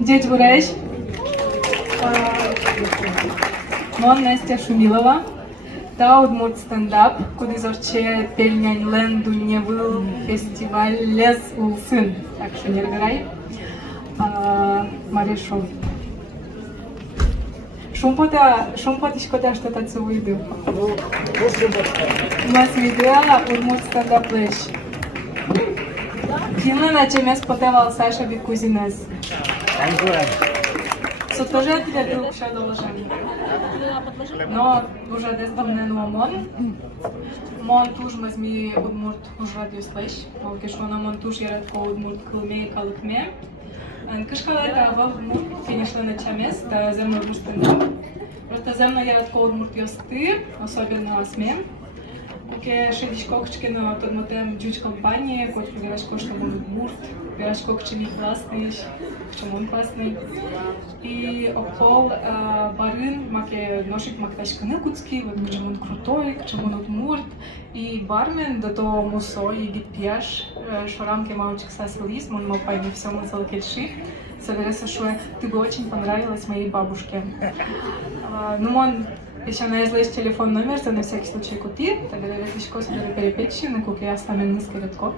Дядь Гуреш, Мон Настя Шумилова, та Удмурт стендап, куди зорче пельнянь ленду не был фестиваль лес улсын, так что не разбирай. Мария Шум. Шумпотишкота что-то цуиду. Нас видео Удмурт стендап леш. Кино на чем спотевал Саша Бикузинес. Сотожителя друг ще доложив. Но уже десь давнено Мон туж мазми Удмурт уж радиослеш. Малки шо на Мон туж яратко Удмурт кылме и калыкме. Кышкалайта ава Удмурт финишла на чамес, та земно рустында. Просто земно яратко Удмурт ёсты, особенно осме. Ке шедишкокчки на тодмотем джуч компании, коть вирашко что он Удмурт. Вирашкокчи ми классный, почему он классный. И окол барын маке ношик макташканы куцки, вот почему он крутой, почему он Удмурт. И бармен до того мусо и гипьяш, шорамки маучик сасилис, он мол пайми все мы залакельши. Соберется, что ты бы очень понравилась моей бабушке. Ну он еще на излез телефон номер, за на всякий случай кути, тогда веточко соберу перепечи, на куке я ставлю низкий редко.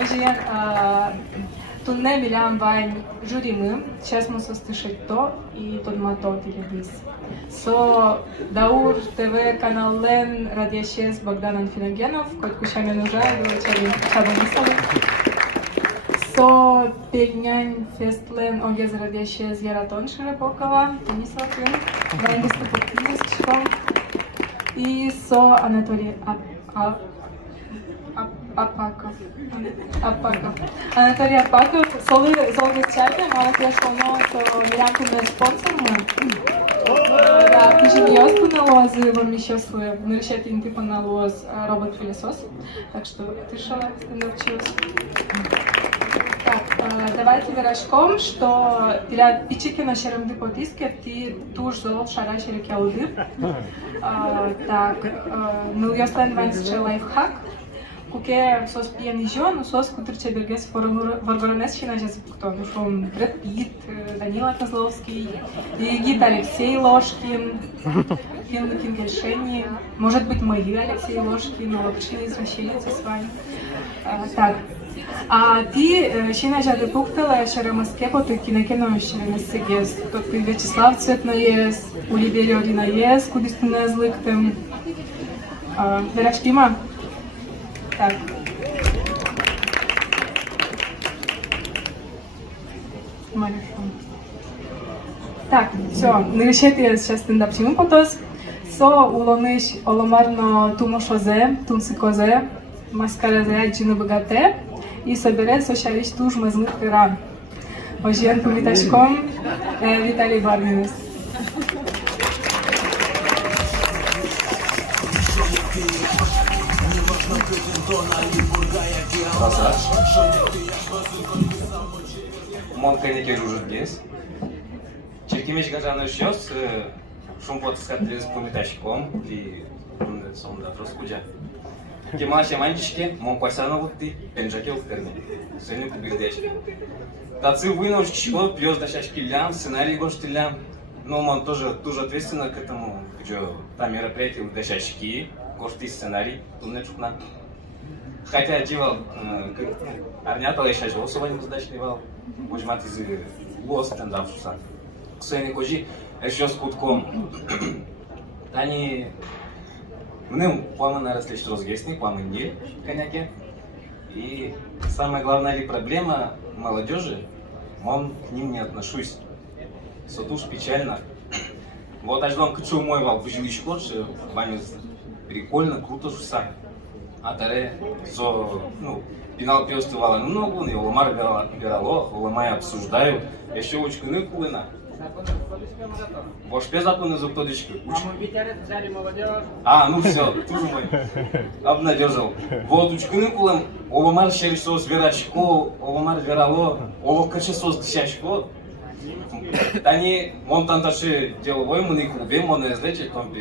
Уже тунне билям вайн жюримы, сейчас мы слышать то и тот мато телевиз. Со Даур ТВ канал Лен радиощес Богдан Анфиногенов, хоть кучами нужа, чабы мисалы. Со Пельнянь Фестлен Огез радиощес Яратон Широпокова, Тенисовкин, вайн выступил и со Анатолий Апаков. Анатолий Апаков, солы чайка, мало пришло, но мирянку на спонсор мы. Да, пижемьёску на лозы, вам еще свой, ну еще ты типа на лоз робот-пылесос, так что ты шо научилась. Так, давайте верашком, что перед пичики на шеремды потиске ты туж золот шарашери кяуды. Так, ну я стану ванче лайфхак. Куке сос пьян еще, но сос кутерче бергес варваранес чинажес кто, ну что Брэд Питт, Данила Козловский, Егит Алексей Ложкин, Филм Кингельшени, может быть мои Алексей Ложкин, но вообще извращенец с вами. Так. А ти шинажа де пуктала шарамаске поту кинекено шарамасегес. Тот Вячеслав Цветноес, у Лидери Одинаес, кудисту не зликтем. Верашкима? Так. Так, все. Нарешите я сейчас стендап симу потос. Со улониш оломарно тумошозе, тунсикозе, маскаразе, джину богате. И соберет сошарич туж мазлых пиран. Ожен повиташком Виталий Барминес. Монкайнеке жужжит без. Черкимеш гажаны шёс, шумпот скатлез повиташком и сонда проскудя. Кемаше манчишке, мон пасановутти, пенджаке уфтерне. Сене кубиздеш. Тацы выношчико, пьёс дашашки лям, сценарий гоштилям. Но мон тоже ответственно к этому, что там мероприятие дашашки, гошти сценарий, тунне чукна. Хотя делал, арнята лешаш голосование воздачливал, возьмат из гос стендап шуса. Сене кожи, еще с кутком. Они мы пламя наросли разгесни, пламя не коняки. И самая главная ли проблема молодежи, он к ним не отношусь. Сотуш печально. Вот аж дом кучу мой вал в жилищко, что баню прикольно, круто жуса. А таре со пинал пьёстывала много, и ломар бирало, ломая обсуждаю, еще учку не кулина. Вошпе законы за птодичку. А, ну все, тоже мой. Обнадежил. Вот учку не кулам, оломар шерсо зверачко, оломар верало, оловкаче сос дышачко. Они, он там даже деловой, мы не клубе, он не знаете, там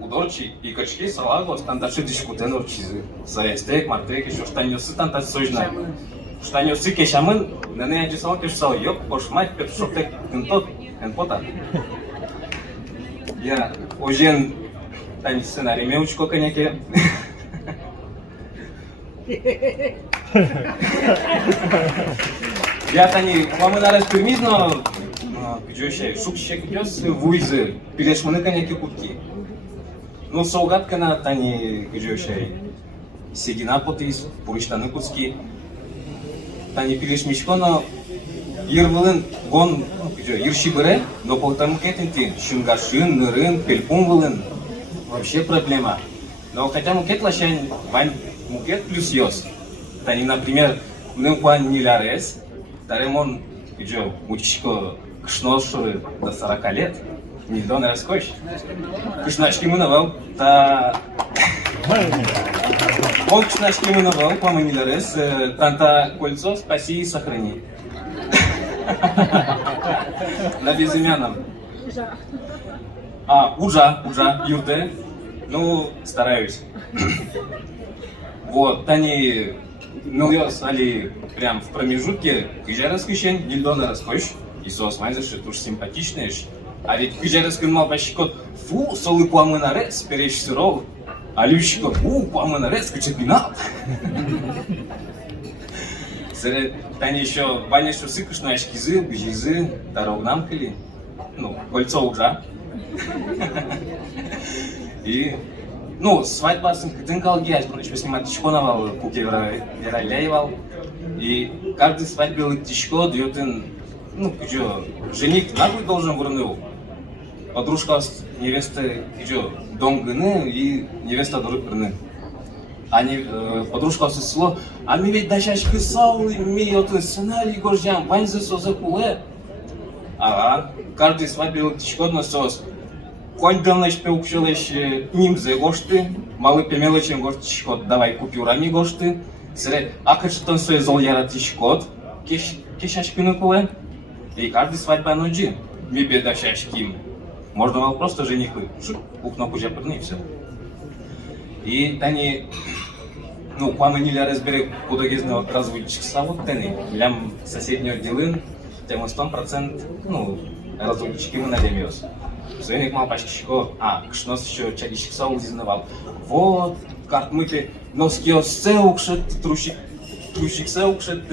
удорчи и качки, салат, вот там даже дискутен орчизы. Заестек, мартек, еще штанёсы там так сложно. Штанёсы кешамын, на ней одесал кешсал, ёп, пошмать, першоптек, кентот, кентота. Я ожен, там сценарий меучко, коняки. Я тани, мамы нараз примизно, пиджущай, шукщик пёс, вуйзы, перешманы коняки кутки. Ну, солгатка на тани, пиджущай, седина потис, пурыштаны кутски. Тани перешмичко, но ервылын, гон, ершибыре, но потому кетенти, шунгашын, нырын, пельпумвылын, вообще проблема. Но хотя мукет лощань, вань мукет плюс ёс. Тани, например, мы куан нилярес, таремон, мучичко, кшношуры до 40 лет, никто не раскоешь. Кшначки мы навал, та... Он кшначки мы навал, пама нилярес, танта кольцо спаси и сохрани. На безымянном. А, ужа, юрте. Ну, стараюсь. Вот, они... Ну, я стали прям в промежутке, кыжа раскыщен, нильдона раскоешь, и сос майзешь, это уж симпатичный. А ведь кыжа раскынмал пащикот, фу, солы пламы нарез, перещ сыров, а лющикот, фу, пламы нарез, качапинал. Тани еще, баня что сыкаш на ашкизы, бежизы, дорог нам кали, ну, кольцо ужа. И... Ну, свадьба сын кытын калги, ажбырныч поснимать тишконавал, куке вераляевал. И каждый свадьбе тишко дает ну, кучо, жених нахуй должен вырнул. Подружка невесты, кучо, дом гыны и невеста дуры пырны. Они, подружка село, а мы ведь дачашки саулы, мы вот сценарий горжам, ванзы созы куле. Ага, каждый свадьбе тишко на сос. Конь давнеш пеукшелеш нимзе гошты, малы пемелечен гоштишкот, давай купюрами гошты. Сре, а качтон свой зол яратишкот, кешашкины куле. И каждый свадьба ночи, ми бедашашким. Можно было просто женихы, кухна куча пырны и все. И тани, ну, паны ниля разбери, куда гезно разводчик савут тени, лям соседнего делын, тем 100%, ну, разводчики мы надемёс. Свеник мал пачкишко, кшнос еще чадичек саул дизнавал. Вот, карт мыты, носки сеукшет, трущик сеукшет,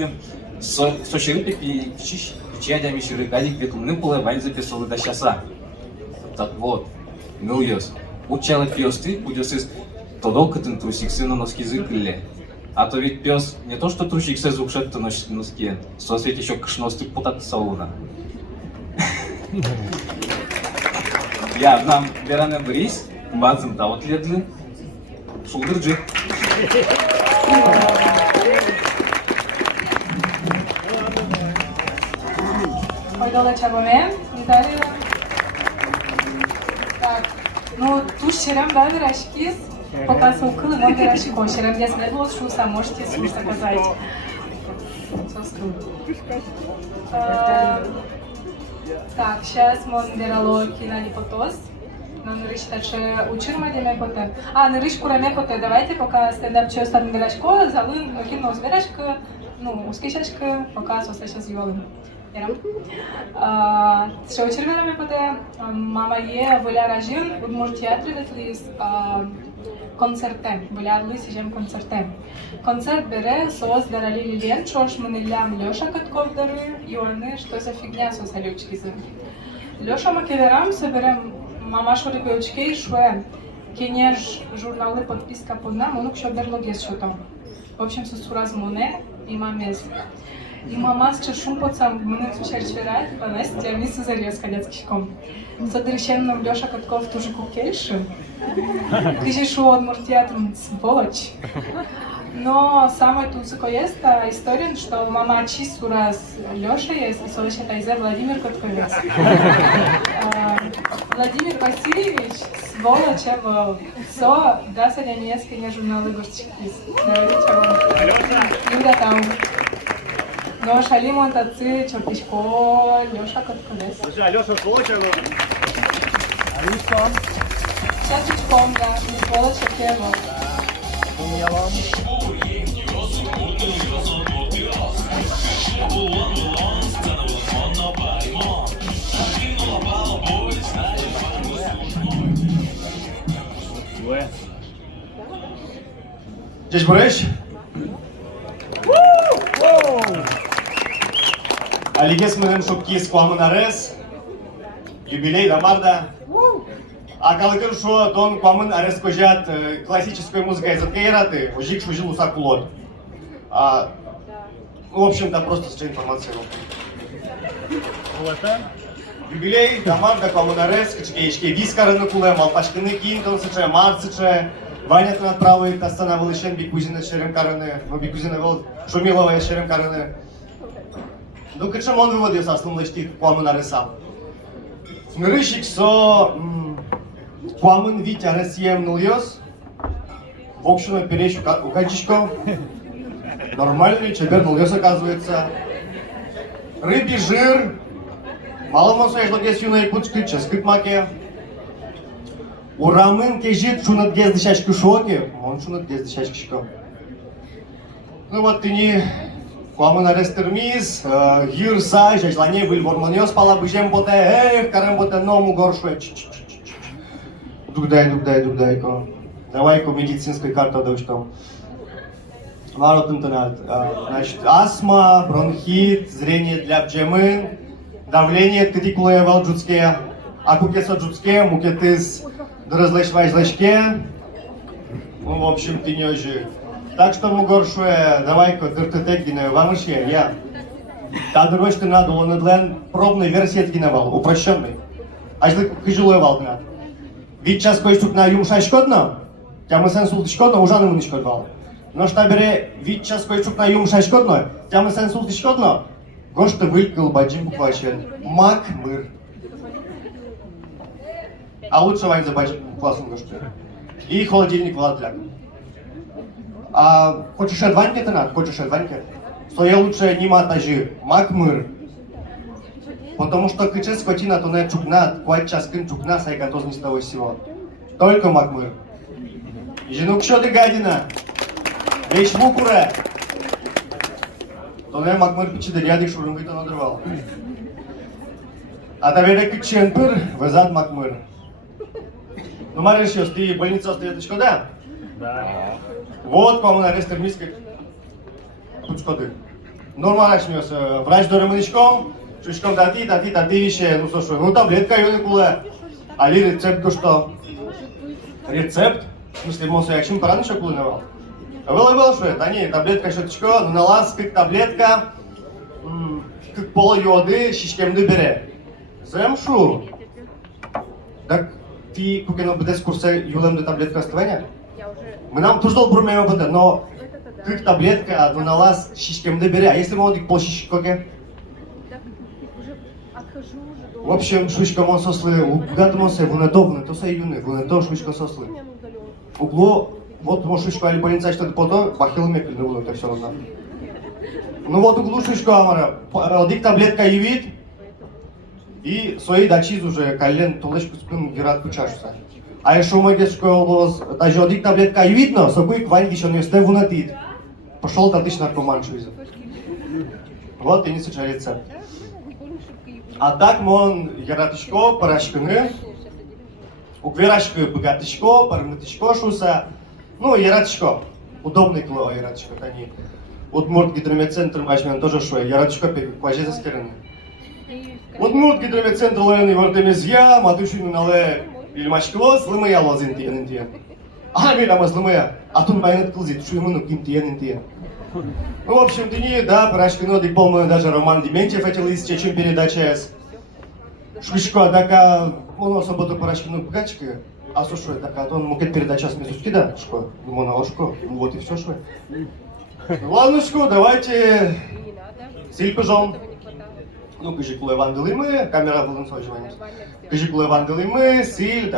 сочерыпик и чадями ширыкадик, ветлуны пулы вань записывал до часа. Так вот, ну ёс, учала пьёсты, удёсыз, тодолкатын трусик сына носки зыкли. А то ведь пёс не то что трущик сеукшет, то носит носки, сосветь еще кшносты путат сауна. Я нам беране брис, базым тавот ледлы, шулдырджи. Ойдала чабаме, Италия. Так, ну туш черем да верашкис, пока сукылы мон верашко, черем я следовал шуса, можете суса сказать. Так, сейчас мон верало кинали потос. Но не речтаче учирма деме коте. Не речь кураме коте. Давайте пока стендап чё стан верашко, залын кино с верашка, ну ускишачка, пока соса сейчас юалым. Що учирме коте, мама е воля ражин, удмур театри детлис концертем, воля лис жем концертем. Концерт бере соос дарали лилен, чош манилям Лёша Катков дары, и они что за фигня соса лючки за. Лёша макеверам соберем мама шо ребёчки, шо кенеж журналы подписка под нам, он еще берлоге что там. В общем, со сураз моне и мамез. И мама с чашум под сам мне сучар чвера, типа Настя, мисс зарезка детским. Содрещенным Лёша Катков тоже кукельши. Ты же шо от мортеатром сволочь. Но самое тут есть история, что мама чисту раз Лёша есть, и совеща тайзе Владимир Котковец. Владимир Васильевич, сволочь, его со, да, сегодня немецкие не журналы горчики. Говорите вам. Люда там. Но шалим он тацы, чертичко, Лёша Котковец. Слушай, а Лёша сволочь, а Чертичком, да, не сволочь, а его. Cześć Boryś! Алигес менен шопки скуамын арес, юбилей дамарда. А калыкын шо дон куамын арес кожат классической музыкой заткейраты, ожик шужил усакулот. В общем-то, просто с информацией. Юбилей дамарда куамын арес, кичкеишке вискарыны кулем, алпашкыны кийин тонсыче, марцыче, Ванятын отправы Тастана был еще Бикузина шерем караны, но Бикузина был Шумилова шерем караны. Ну, качем он выводил со основной штик куамын аресам. Нырышик со куамын вить аресием нульёс, в общем, перещу у качечков. Нормальный чебер нульёс оказывается. Рыбий жир, мало мосо ежлогес юной пучки, ческит маке. Урамын кежит шунат гезды шашки шоки, он шунат гезды шашки шко. Ну вот ты не куамын арестермиз, гирса, жажлане был вормонёс пала быжем боте, карем боте ному горшуе. Дугдай, давай-ка медицинской картой дашь там. Народ интернет. Значит, астма, бронхит, зрение для бджемын, давление тетикулое валджутские, акукеса джутские, мукетыз, дразлешвай злешке. Ну, в общем, ты не ожи. Так что му горшуе, давай-ка дыртетек гинаю вамышье, я. Та дырвешты надо, он идлен пробной версии гинавал, упрощенный. Ажлы хыжилуе валдна. Ведь час кой-штук на юмша шкодно, тя сен султы шкодно, ужаны мыны шкодвал. Но что бере, ведь час кой-штук на юмша шкодно, тя сен султы шкодно, гошты вылькал баджим буквачен. Мак мыр. А лучше вань за баджим классом гошты. И холодильник владляк. А хочешь адваньке ты надо? Хочешь адваньке? Что я лучше не матажи, мак мыр. Потому что кычес скотина то не чукна, куать часкин чукна, сайка тоз не с того всего. Только макмыр. Женук что ты гадина? Вещь мукуре. То не макмыр пичи да рядик шурым вито надрывал. А табере кычен пыр, везад макмыр. Ну маришь, ты больница остается да? Да. Вот кому арестер миски. Пучкоты. Нормально шмёс. Врач доремынычком. Шишком дати вище, ну слушай, ну таблетка ее куле. Али рецепт что? Рецепт? В смысле, мон я чем паран еще кулиновал? Было, что это? Не, таблетка щеточко, ну налаз, как таблетка, как пол йоды, шишкем бере. Земшу. Так ты кукино бдес курсе юлем до таблетка оставания? Мы нам тоже дал брумео бдес, но как таблетка, ну налаз, шишкем бере. А если молодик пол шишкоке? В общем, швидко мон сосли, угадати монсе, вони довгне, то все юни, вони то швидко сосли. Угло, вот мон швидко, али больница, что то пото, бахил мекли, не буду, так все равно. Ну вот углу швидко, амара, родик таблетка и вид, и свои дачиз уже, колен, толечку спин, герат кучашуса. А еще мой детский голос, даже родик таблетка и видно, собой кваньки еще не встаю в натит. Пошел татыч наркоман швизу. Вот и не случай рецепт. А так мон яратышко, парашкыны, укверашкы богатышко, пармытышко шуса, ну яратышко, удобный кло яратышко, они. Удмурт гидромедцентр возьмем тоже шо, яратышко пекваже заскераны. Удмурт гидромедцентр лояны вартемезья, матушину нале Ильмачкило злымая лозин тиен. А, милама злымая. А тут байнет кылзит, шуймыну ким тиен. Ну, в общем, ты не, да, Парашкино, ты помню, даже Роман Дементьев хотел из чем передача. Швышко, така, он особо до Парашкино пгачки. А слушай, така, он мог передача с Мизуски, да, шко? Думаю, на ошко. Ну вот и все, шко. Ладно, шко, давайте. Сильпежом. Ну, кыжикулы вандылымы, камера был инсочивание. Кыжикулы вандылымы, силь,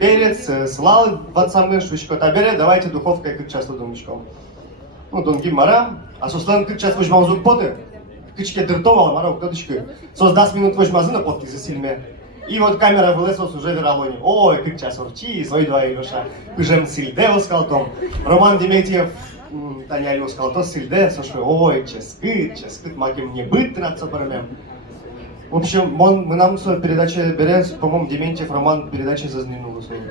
перец, слал, ватсамы, швышко, табере, давайте духовкой, как часто думочком. Ну, донги мара, а сослан как час возьмал звук поты, кычке дыртовала мара уктадочкой. Сос 10 минут возьмазы на потки за сильме. И вот камера вылезла уже в вералоне. Ой, как час урчи, свой два Илюша. Пыжем сильде оскалтом. Роман Дементьев, Таня Илюш оскалтом сильде, сошли. Ой, ческыт, маки мне быть над собором. В общем, мы нам свою передачу берем, по-моему, Дементьев Роман передачи зазнул свою.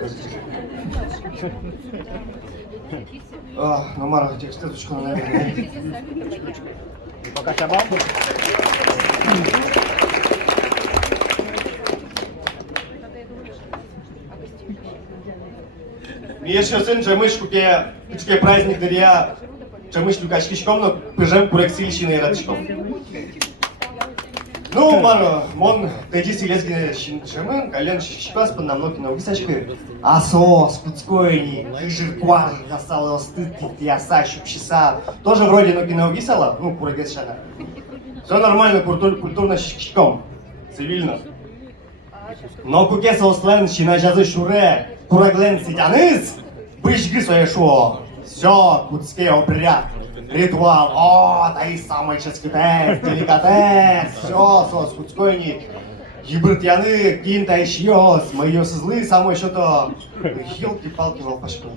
Ну, Мара, текстовочку, наверное. Пока шабал. Еще сын, джемышку пе, пичке праздник дарья, джемышку качкишком, но пыжем курексильщины радичком. Ну, Мара, мон, тэди силезгine шинчемын, кален шишкас по намноки на высочке. Асо, скутскойни, жирквар, ясало стыд, яса, щупчиса. Тоже вроде ноги на увисала, ну, курегесшана. Все нормально, культурно шишком, цивильно. Но кукеса ослен, щина жазы шуре, кураглен сидяныз, бышгы свое шо. Все, кутские обряд. Ритуал, о, да и самый ческотес, деликатес, все, сос, куцкойник, ебыртяны, кинта ищёс, мое сызлы, самое что-то, елки-палки, волпашка,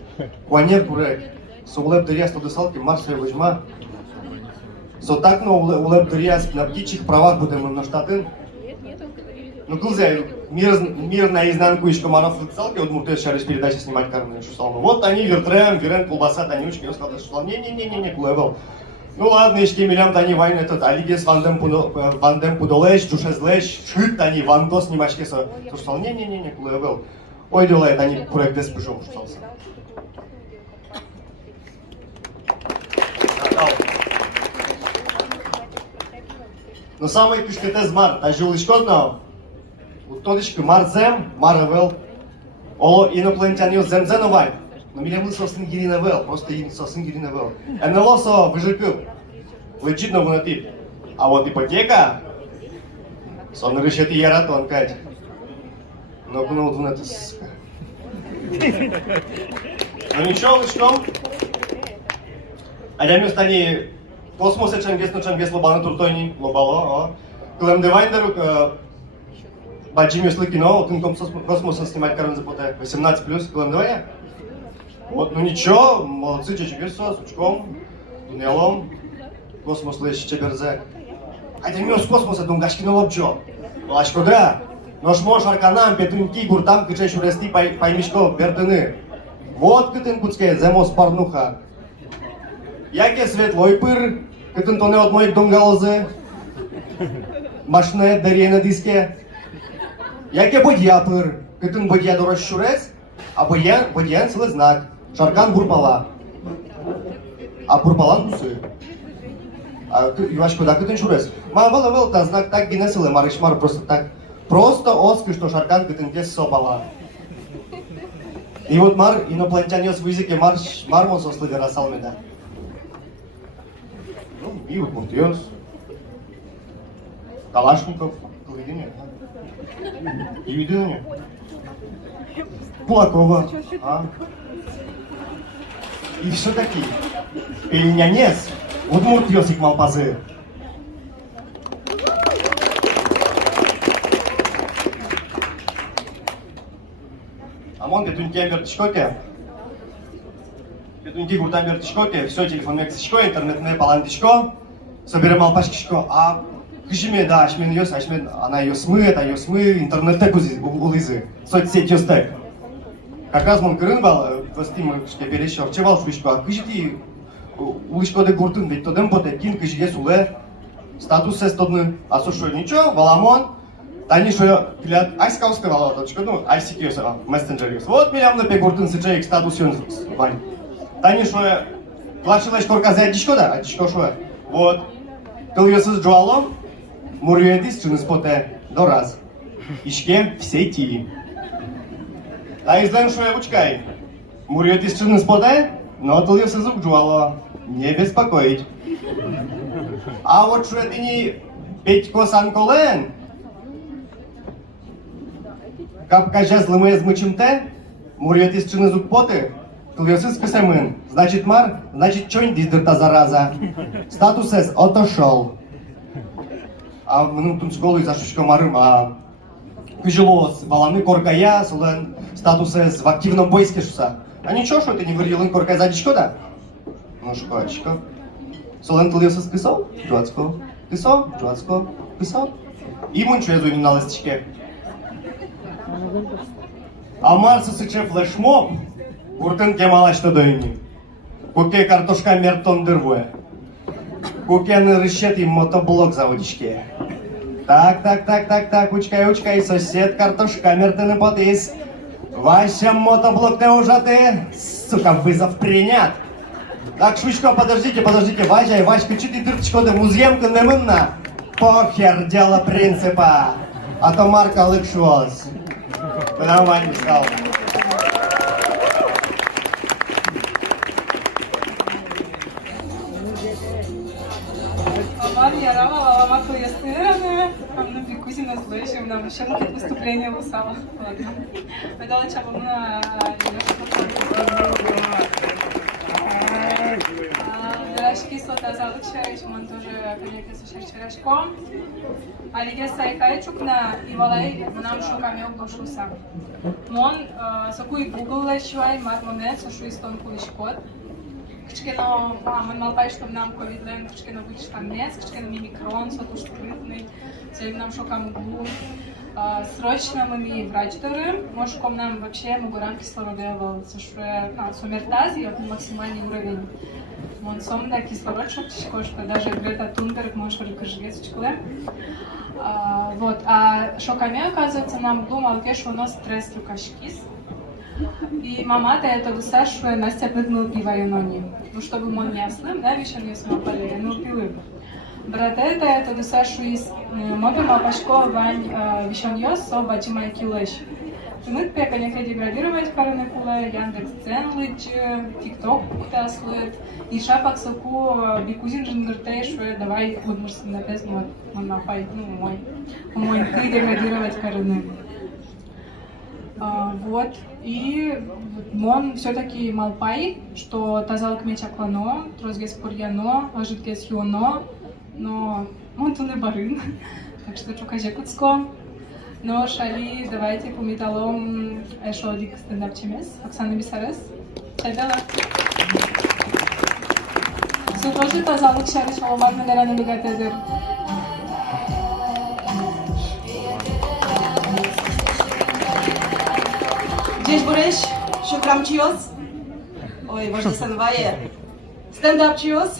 куанер курек, со улеп дыря студесалки, марс я возьма, со так, но улеп дыря на птичьих правах будем на штатын, ну, кузя, мир наизнанку еще комаров футсалки, вот мы сейчас передачи снимать карманы, вот они, вертрем, верен, колбаса, танючки, я сказал, что не, кулевел. Ну ладно, еще милям тани вайн этот, алигес вандем пудолеш, душезлеш, шит тани, ванго снимачки, сказал, не, кулевел. Ой, делает, они проект дес пужом, шутался. Но самый пишкетез мар, та жилышкотно, Тодички Марзем, Маравел, Оло инопланетянин Земзеновай. Но меня мы сосын Гиринавел, просто сосын Гиринавел. НЛОСо выжикал, лечитно внутри. А вот ипотека, сон решит и яратон кать. Но гнул внутри. Ну ничего, лычком. А я вместо они космосе чангес лобану туртойни, лобало, Клемдевайндер, Баджимиус кино, вот космоса снимать карен запотай, 18+, Клемдевайя. Вот, ну ничего, молодцы, чечеберсо, с учком, туннелом, космос лечь чеберзе. А ты мёс космоса дунгашкино лобчо. Лачко да, нож мош арканам, петринки, гуртам, кычай шурести, поймишко, бертыны. Вот кытын куцке, земос парнуха. Яке светлой пыр, кытын тоне от моих дунгалозы. Машне дарья на диске. Яке бодья пыр, кытын бодья дорож шурес, а бодьян целый знак. Шаркан бурпала. А бурпалан бусы. А Ивашко, да кытын шурес. Мавал та знак так генесилы, марышмар просто так. Просто оски, что шаркан кытын тес собала. И вот мар инопланетянин в языке мармон сослы верасалмеда. Ну, и вот Муртиос. Калашников, Клыдине. И Ведыне. Кулакова. А? И все-таки Пельнянец, Удмуртиосик Малпазы. Амон, петуньки амбертишкоте. Петуньки гуртам амбертишкоте. Все, телефон мексичко, интернетное палантичко. Соберем алпашкичко. А кышиме, да, ашмен ёс, ашмен, она ее смыет, интернет-тек улизы. Соцсеть ёстек. Как раз мон кырын бал, вестим, что перещу, арчевал швышко. А кышити улышко де гуртын, ведь тодем поте кин кышиге суле. Статус сестодны. А сушой ничего, баламон. Тани что клят айска уставала точка, ну айсик ёс, мессенджер ёс. Вот меня на пегуртын сычаек статус ён вань. Тани что плачилась корка за дичко да, а дичко что? Вот. Тыл ёсыз джуалом, мурюедис чыныс поте до раз. Ишке в сети. Та излен что я учкай. Мурюедис чыныс поте, но тыл ёсыз джуало. Не беспокоить. А вот что это не Петько Санколен? Капка жезлы мы измычим те, мурьетис чины зуб поты, клюсис кисемын. Значит мар, значит чонь диздырта зараза. Статусес отошел. А мы тут школы за шишко марым, а кыжилос, баланы коркая, сулен статусес в активном поиске шуса. А ничего, что ты не вырьелын коркая задичко да? Ну шкачка. Солен клюсис писал, джуацко, писал, джуацко, писал. И мунчу я зуйним на листичке. А Марса сыче флешмоб, гуртын кемала что дойни. Куке картошка мертон дырвуе. Куке нырыщет им мотоблок заводичке. Так, учкай, сосед картошка мертыны потис. Вася мотоблок ты уже ты, сука, вызов принят. Так, швычко, подождите, Вася, Васька, че ты дырчко да муземка не мынна? Похер, дело принципа. А то Марка лыкшвоз. Нормально стал. Авар ярава, лава клаестыраны. Там на бикузе на слышим, нам еще на выступление лусала. Ладно. Мы дали чабуна. Дырашки сота залучаешь, он тоже коллеги сушишь чирашком. Алиге сайкайчукна и валай нам шуками облушуса. Мон сакуй Google лечуай мармонет сушу истонку лишкот. Кичкено мон малпай чтоб нам ковидлен, кичкено вычтам мес, кичкено мимикрон, сотуш скрытный. Цель нам шукам углу. Срочно мы ми врачторы, мошком нам вообще могурам кислородовал, сушуя сумертази, это максимальный уровень. Мон сомда кислород шоптичко, что даже Грета Тунберг может рыкожевецочкуле. Вот, а шоками, оказывается, нам думал, что у нас стресс рукашкис. И мама-то это высашивая, Настя прыгнула пива юнони. Ну, чтобы он не ослым, да, вещи не смопали, ну, пилы. Брат это высашивая, мобе мапашко вань вещаньёс, соба чимай килэш. Мы конечно деградировать короны кулы, Яндекс.Дзен лыч, ТикТок пуктаслыт, и шапок соку бикузин жингртей, давай вот может на песню вот напай, ну мой ты деградировать короны. Вот и он все-таки малпай, что тазалк меча клано, трозгес пурьяно, ожиткес юно, но он то не барын, так что чукаже куцко. Но шали, давайте по металлом эшодик стендап чемес, Оксана Бисарес. Чайдала. Супожи тазалык шары шаломар медераны бегатедер. Здесь буреш, шукрам чиос. Ой, важно санвае. Стендап чиос.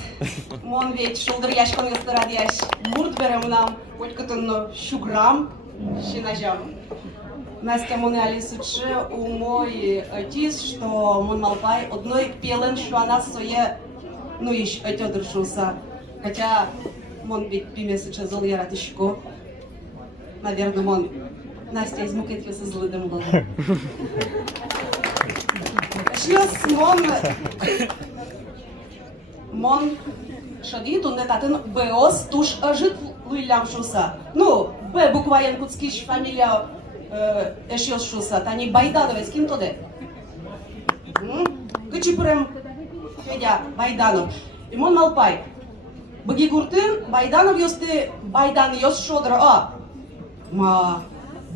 Мон ведь шулдыр яшкон ястырад яш. Мурт берем нам, хоть катонно шукрам. Шинажам. Настя моне алисуче у мой отец, что мон малпай одной пелен, что она своє, ну ищ отёдыршуса. Хотя мон ведь пимесуче зол яратышко. Наверное, мон Настя из мукетки со злыдом был. Шлёс мон шадиту не татен беос туш ажит луйлямшуса. Ну, Б букваен куцкиш фамилия эшилшуса, тани Байданове с кем то де. Кычипрем Федя Байданов. И мон малпай. Быги куртын Байданов ёсты Байдан ёс шодра ма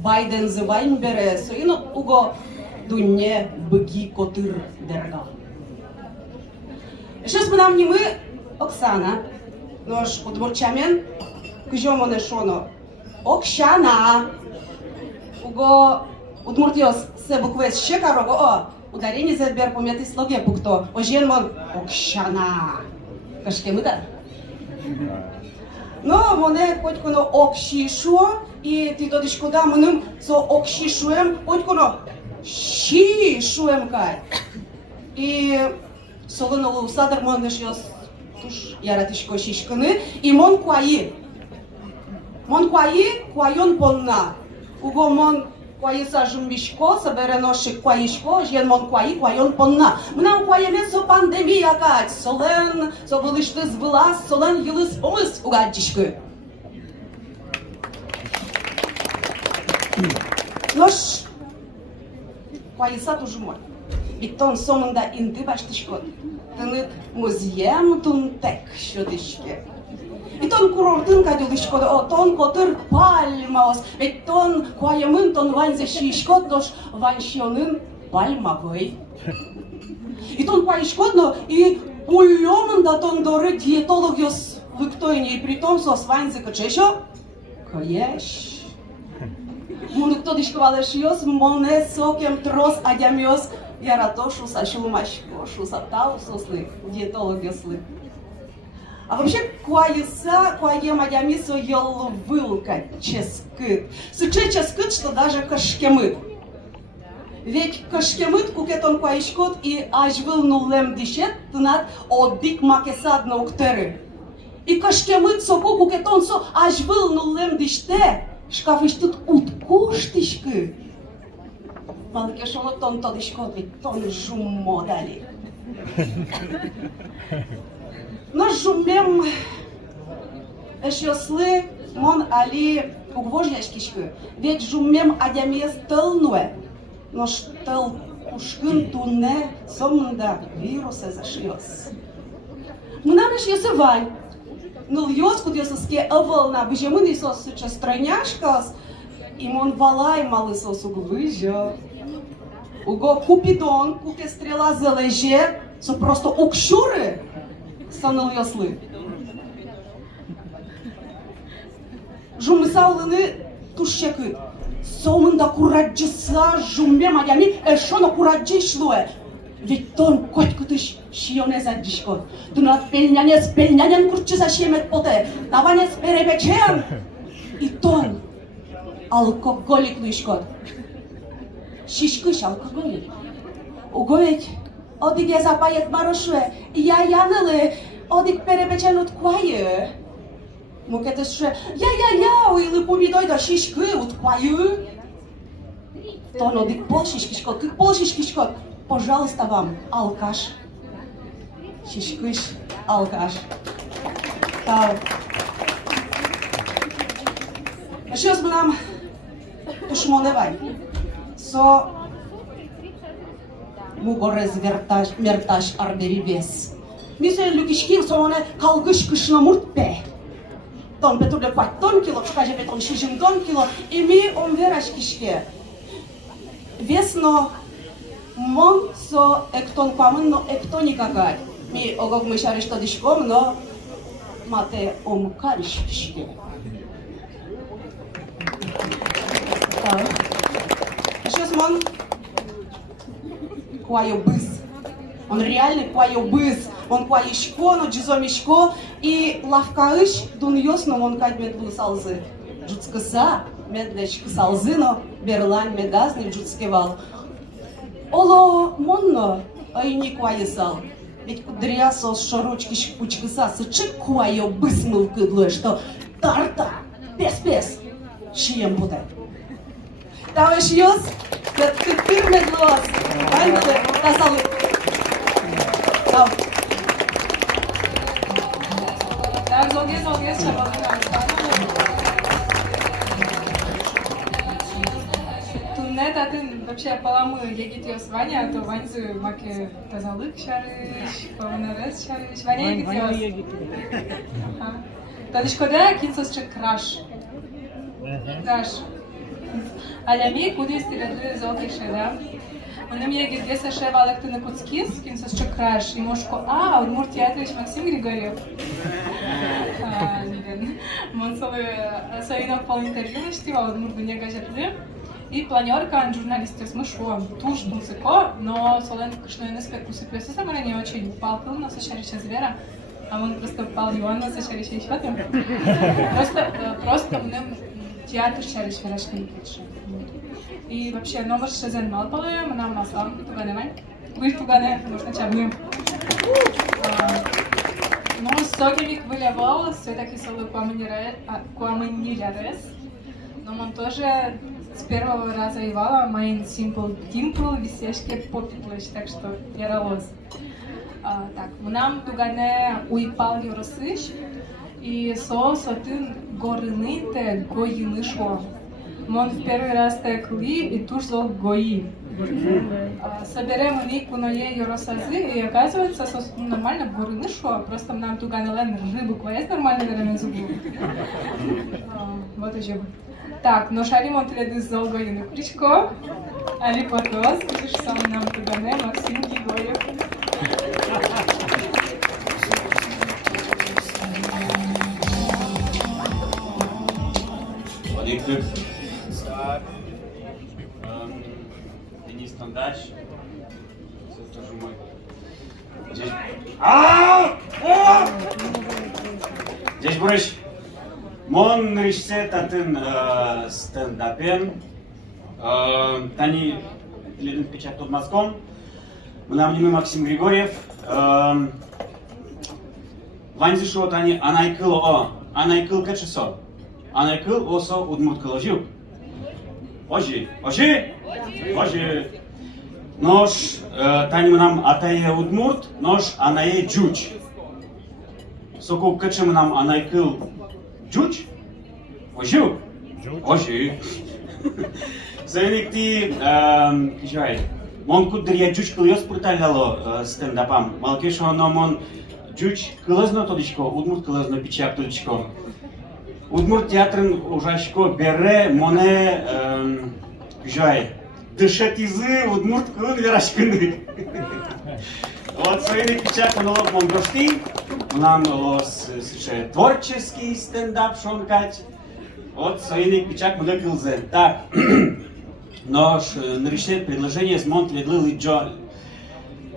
Байден зывайн бере соино уго дунне быги котыр дерга. Сейчас мы нам не мы Оксана, нож удмурчамен, кыжёмоне шоно. Окшана. Уго удмуртиос се буквес щекарого ударение забер помети слоге пукто. Ожен мон Окшана. Кашке мыда. Но моне котьконо окшишо, и ти додишко да мыным со окшишуем, котьконо шишуем кай. И солонолу садыр монеш ёс туш яратышко шишкыны, и мон куайы. Мон куайы, куайон понна. Уго мон куайыса жумбишко, собереноши куайышко, жен мон куайы, куайон понна. Мнам куайеме со пандемия кать, солен, со вылышты звылас, солен йылыс помыс угадчишкы. Нош, куайыса тоже мой. Ведь тон сомында инды баштышкот. Тынык музеем тунтек шодышке. И тон курортын кадюлышкот, о тон котыр пальмаос. Ведь тон куаемын тон ванзе шишкот, дош ваншионын пальмавый. И тон куаишкот, но и пулемын да тон доры диетологиос выктойни, и при том сос ванзе качешо, коеш. Муну кто дишковалеш йос, моне сокем трос адямиос, ярато шуса шулмашко, шуса тау сослы, диетологиослы. А вообще куайса, куаем адямисо ел вылка ческыт. Сыче ческыт, что даже кашкемыт. Ведь кашкемыт кукетон куаишкот и аж выл нулем дишет, тынат одик макесад на уктеры. И кашкемыт соку кукетон со аж выл нулем диште, шкафыш тут уткуштишкы. Малыкешоно тон тодишкот, ведь тон жуммо дали. Но жумем эшёслы мон али угвожьяшкишкы, ведь жумем адямес тылнуэ, но штыл кушкын тунне сомнда вирусы зашьёс. Мнамеш ёсы вань, ныл ёс куд ёсыске ывылна, быжемын исос сыча стройняшкас, и мон валай малы сос угвыжё. Уго купидон, куке стрела зележе, со просто укшуры, саныл ёслы. Жумысаулыны тушчекыт. Сомында кураджыса жумем адями эшоно кураджишлуэ. Ведь тон котькутыш шионеза дишкот. Тунат пельнянен курчыса шемет поте. Таванец перебечен. И тон алкоголик лышкот. Шишкыш алкоголик. Уго ведь одиге запает марошуэ. Я янылы одик перебечен утквайы. Мукетыше я уйлы помидой да шишкы утквайы. Тон одик пол шишкишкот. Как пол шишкишкот. Пожалуйста вам, алкаш. Шишкыш, алкаш. Тау. Сейчас мы нам тушмоневай. Со мугорез мерташ арберибес. Мисен люкишкил соне калгыш кышна муртпе. Тон бетурле пать тон кило, шкаже бетон шижин тон кило, и ми он вераш кишке. Весно мон со ектон памын, но ектони какай. Ми огог мы шариш тодишком, но мате омкариш кишке. Сейчас мон куайобыз. Он реально куайобыз. Он куаишко, но джизомишко и лавкаыш дун ёсно мон кадмет был салзы. Джуцкаса медлеч салзы, но берлань медазни джуцкевал. Оло монно айни куайысал. Ведь кудрясо шарочки шпучкаса сычык куайобыз мылкыдлы, что тарта пес-пес шием буде. Тауэш ёс, ты медлос. Айнды, тасалы. Тау. Так, золгез, шабалына. Тунне татын вообще паламы егит ёс Ваня, то Ваньзы маке тазалык шарыш, павынарес шарыш. Ваня егит ёс. Тадышкода кинсосчы краш. Краш. Алями куди стиледы золотыше, да? Он мне говорит, если шевалек ты на куцкис, кинсосчы краш, и мошко, Удмурт Театрович Максим Григорьев. Мон совинок пол интервью наштива, Удмурт мне газеты. И планерка журналистов смышло, туш тунцыко, но солен кышной неспек кусыпёсы самара не очень палкал, но сочарище звера. а он просто пал Йоанна за шаришей счетом. Просто мне театр шариш верашки китши. И вообще номер шезен малпалы, мы нам маслам тугане май. Вы тугане, нужно чабнем. Но согевик вылявал, все-таки солы куаманирярес. Но он тоже с первого раза ивала майн simple dimple висешке попитлыш, так что яралоз. Так, нам тугане уипал юросыш, и сотын горыныте гоины шо. Мон в первый раз текли, и туж зол гои. Соберем нику на ее росазы, и оказывается, нормально горыны шо, просто нам тугане лен рыбу квест нормально на зубу. Вот и жебы. Так, но шарим он треды зол гоины кричко, али потос, кучиш сам нам тугане, Максим Гигоев. Владимир Денис Тандач. Это тоже мой. Здесь Борис. Мон ришсе татын стендапен. Тани лиден печат под мазком. Мнамнимый Максим Григорьев. Ванзи шо тани анайкыл качесо. Анайкыл осо удмурткало жил. Ожи. Нож таним нам атае удмурт, нож анае джуч. Соку качем нам анайкыл джуч. Ожи. Зеник ти жай. Мон куддерия джуч кылёс пурталяло стендапам. Малкешо но мон джуч кылызно тодичко, удмурт кылызно пичак тодичко. Удмурт театрын ужашко бере моне жай. Дышатизы удмурт кылын верашкыны. Вот своими пичак монолог мон грошти. Нам творческий стендап шонкать. Вот своими пичак моне кылзен. Так. Но наречет предложение с монт ледлил и джо.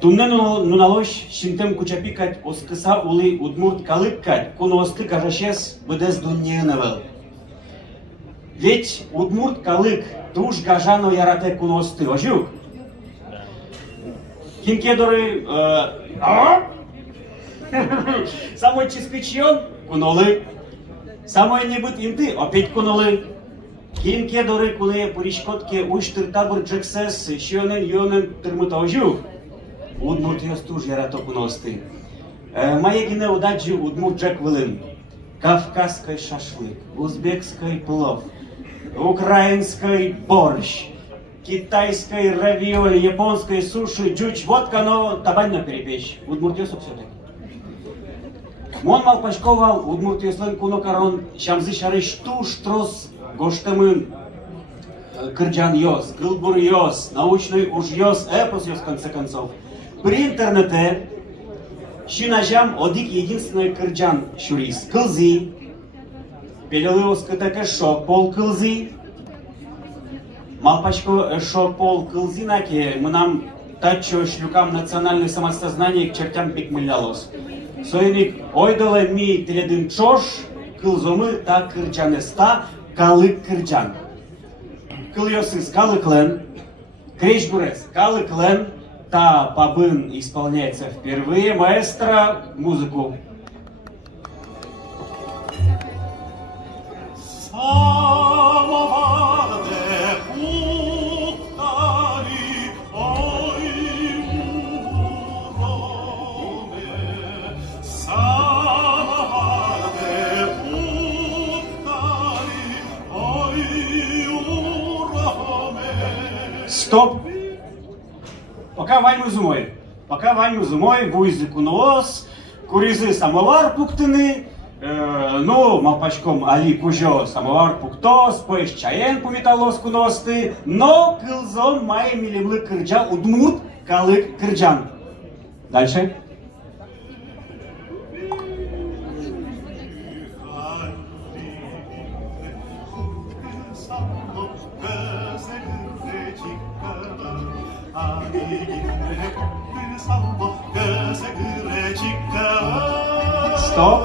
Тумне нуналош шинтем кучапикать оскыса ули удмурт калыккать, куносты кажашес бдес дуньеневел. Ведь удмурт калык туж гажано ярате куносты, ожук. Кинкедоры самой чискычьон кунолы, самой небыт инты опять кунолы. Кинкедоры куне пуришкотке уштыр табыр джексес шионен йонен тырмыта ожук. Удмурт ёстуж ярато куносты. Маегине удачи удмурт джек вылын. Кавказский шашлык, узбекский плов, украинский борщ, китайский равиоли, японский суши, джуч, водка, но табань на перепечь. Удмурт ёсу все-таки. Мон малпачковал, удмурт ёслын куно корон, шамзы шары штуш трос гоштамын. Кырджан ёс, гылбур ёс, научный уж ёс, эпос ёс в конце концов. При интернете шинажам одик единственный кырджан шурис. Кылзи, пелелыос кытака шок пол кылзи. Малпачко шок пол кылзи наке, мы нам тачо шлюкам национальное самосознание к чертям пикмылялос. Союник ойдала ми теледин чош, кылзомы та кырджанеста калык кырджан. Кыльосыз калыклен, кречбурес калыклен, та пабын исполняется впервые. Маэстро, музыку. Стоп! Пока ваньму зумой, вуйзы кунуос, куризы самовар пуктыны, ну, малпачком али кужо самовар пуктос, поешь чаен пумиталос куносты, но кылзон май милимлы кырджа удмурт калык кырджан. Дальше. Стоп.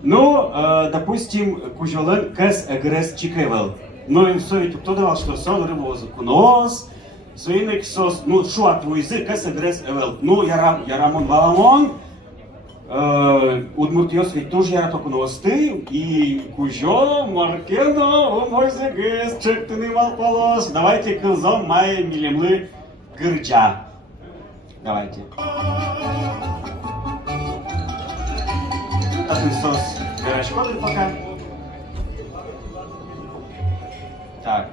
Ну, допустим, кужолен кэс эгрес чикевел. Ну, и все, ведь кто давал, что сон рыбу кунос, суинек сос, ну, шуат вуизы кэс эгрес эвел. Ну, ярамон баламон, удмуртиос ведь тоже яра только носты, и кужо, маркено, мойзе гэс, чек ты нимал полос. Давайте кылзом май милемлы гырджа. Давайте. Сос горячковый пока. Так.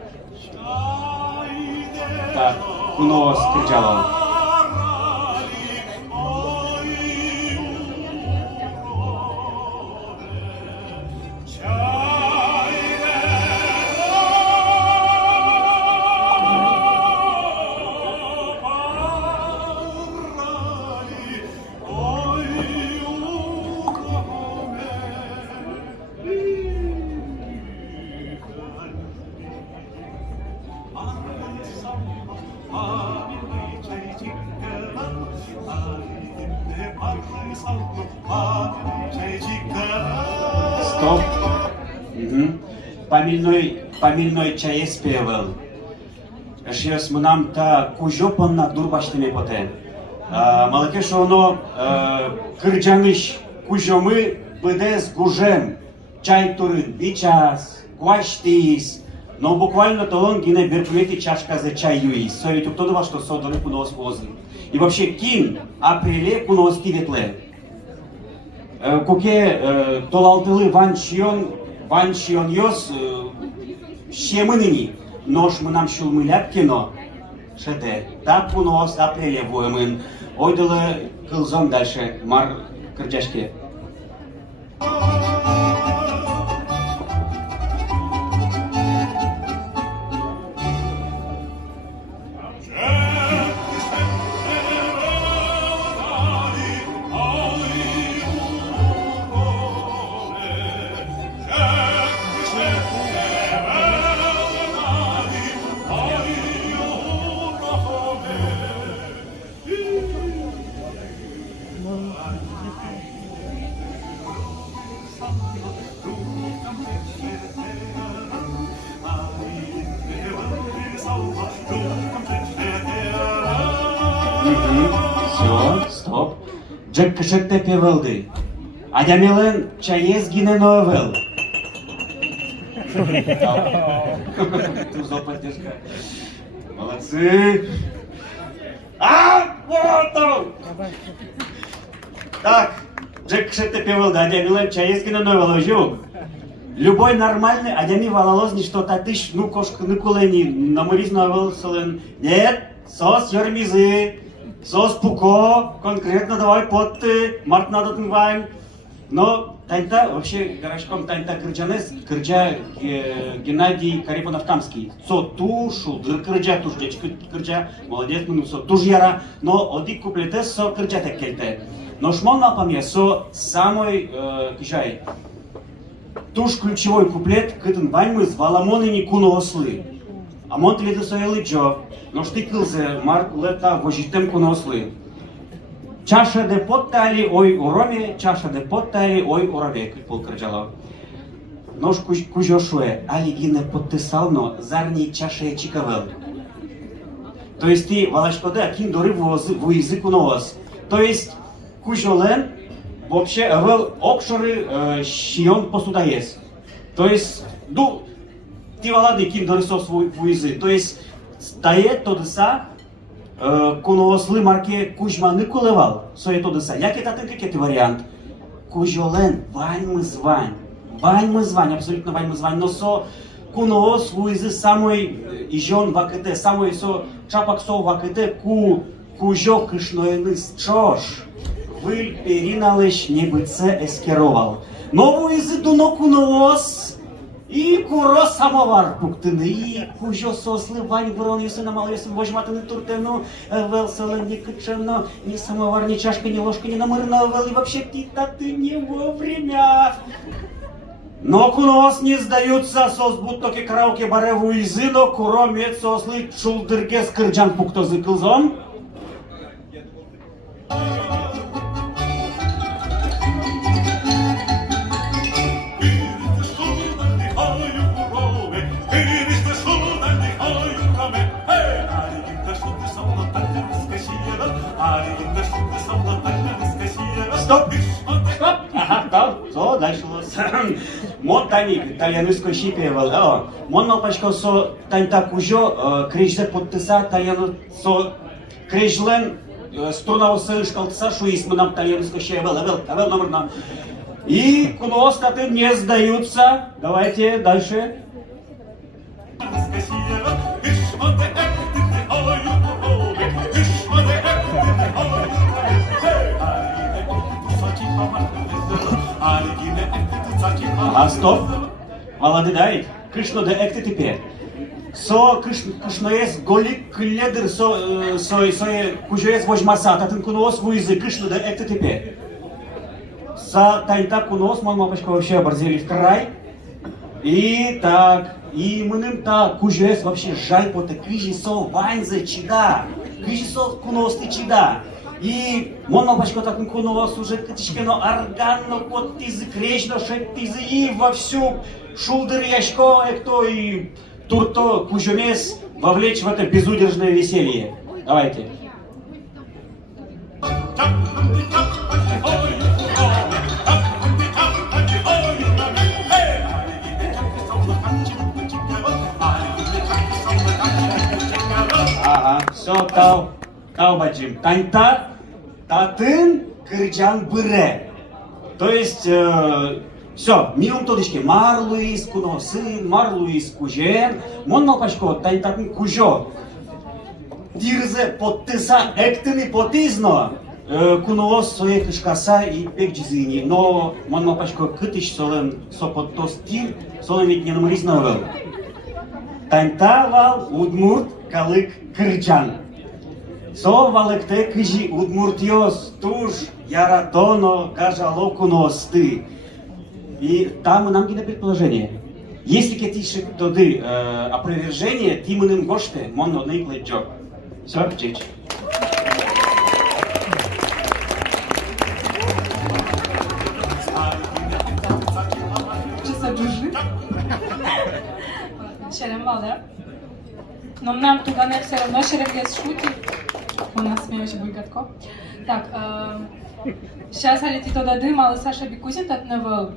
Так, кунос кричало. Стоп. Памильной чае спевал. Сейчас мы нам та кужопан на дурбаштами поте. Малаке что оно кырджаныш кужомы бдес гужем. Чай турын бичас, кваштис. Но буквально толон гине беркуети чашка за чай юис. Совет кто думал, что соданы кунос возы. И вообще кин апреле кунос тиветле. Куке толалтылы ванчион йос щемыныни. Нож мы нам шулмы ляпкино. Шеде. Так кунос апреле воемын. Ойдылы кылзон дальше мар кырджашке. Все, стоп. Джек кашетте певелды. Адямелен чаез гине новел. Тузо поддержка. Молодцы. Вот он! Так, Джек кашетте певелды. Адямелен чаез гине новел. Жук. Любой нормальный, адями валалозни, что татыш, ну кошка, ну кулени, наморис новел солен. Нет, сос йормизы. Сос пуко, конкретно давай подты, март надо тынвайн. Но таньта, вообще городском таньта кырджанес, кырджа Геннадий Карипонов-Тамский. Со ту, шулдыр кырджа, туж дечка кырджа, молодец, ну со туж яра, но одик куплете со кырджа теккельте. Но шмон напомня, со самой кижай. Туж ключевой куплет, кытын ваймы с валамонами кунослы. А монт виду соели джо. Но штыкылзе марк лета вожитем кунослы. Чаша де поттали ой уроме, чаша де поттали ой урове, кипол кырджало. Нож кужошуе, али гине подтысал, но зарни чаше чикавел. То есть ты валашкоде акин дори в язык кунос. То есть кужолен вообще вел окшоры щион посудаес. То есть ти валады кин дори со свой язык. То есть стае тодыса кунослы марке кужма никулевал. Сое тодыса. Яке татын какие вариант? Кужолен ваньмы звань. Ваньмы звань, абсолютно ваньмы звань. Но со кунос вуизы самой ижон вакете, самой со чапак со вакете кужо кышноеныс чош. Выль периналыш небыце эскеровал. Но вуизы дуно кунос и куро самовар пуктыны, и кужо сослы вань врон, если намал, если возьматыны туртену, велселы не кычено, ни самовар, ни чашка, ни ложка, ни намырно, и вообще птита ты не вовремя. Но кунос не сдаются, сос будто ке караоке бареву изы, но куро мед сослы чулдырге скырджан пукто зыкылзон. стоп! Стоп! Ага, стоп! So, дальше у нас. Мон тани, таянысько шипевал. Мон малпачко со тань так ужо, крежзе подтыса, таяну со крежлен, струна усылыш калтыса, шуисмы нам таянысько шипевал. Авел номерна. И куностаты не сдаются. Давайте дальше. Ага, стоп. Молодый дайт. Кришно де экты теперь. Со кришно есть голик кледер со кужец возьмаса. Татын кунос вуизы кришно де экты теперь. Са тайнта кунос мон мапочка вообще оборзели в край. И так. И мыным та кужец вообще жаль поте крижи со вайнзе чида. Крижи со кунос ты чида. И мон мапочка так кунос уже катишкено органно под тизы кречно шет тизы и вовсю шулдер яшко экто и турто кужемес вовлечь в это безудержное веселье. Давайте. Ага, все, тау баджим. Таньта, татын, кырджан быре. То есть, все, милым тодышки, марлуис куносы, марлуис кужен, мон малпачко, таньтатын кужо. Дирзе подтыса эктыми потизно, кунос сое кышкаса и пек джизини. Но мон малпачко кытыш солен сопоттос тир, солен ведь не намаризновал. Таньта вал удмурт калык кырджан. Со валыкте кыжи удмуртиос туш яратоно кажало куносты. И там нам гине предположение. Если кетишек тоды опровержение, тимыным гоште монно нейкле джо. Все, чич. Часа джужи. Шерем валер. Но нам туда не все равно шерекес шутит. У нас смеюсь буйгатко. Так, сейчас алети туда дым, але Саша Бикузин татневал.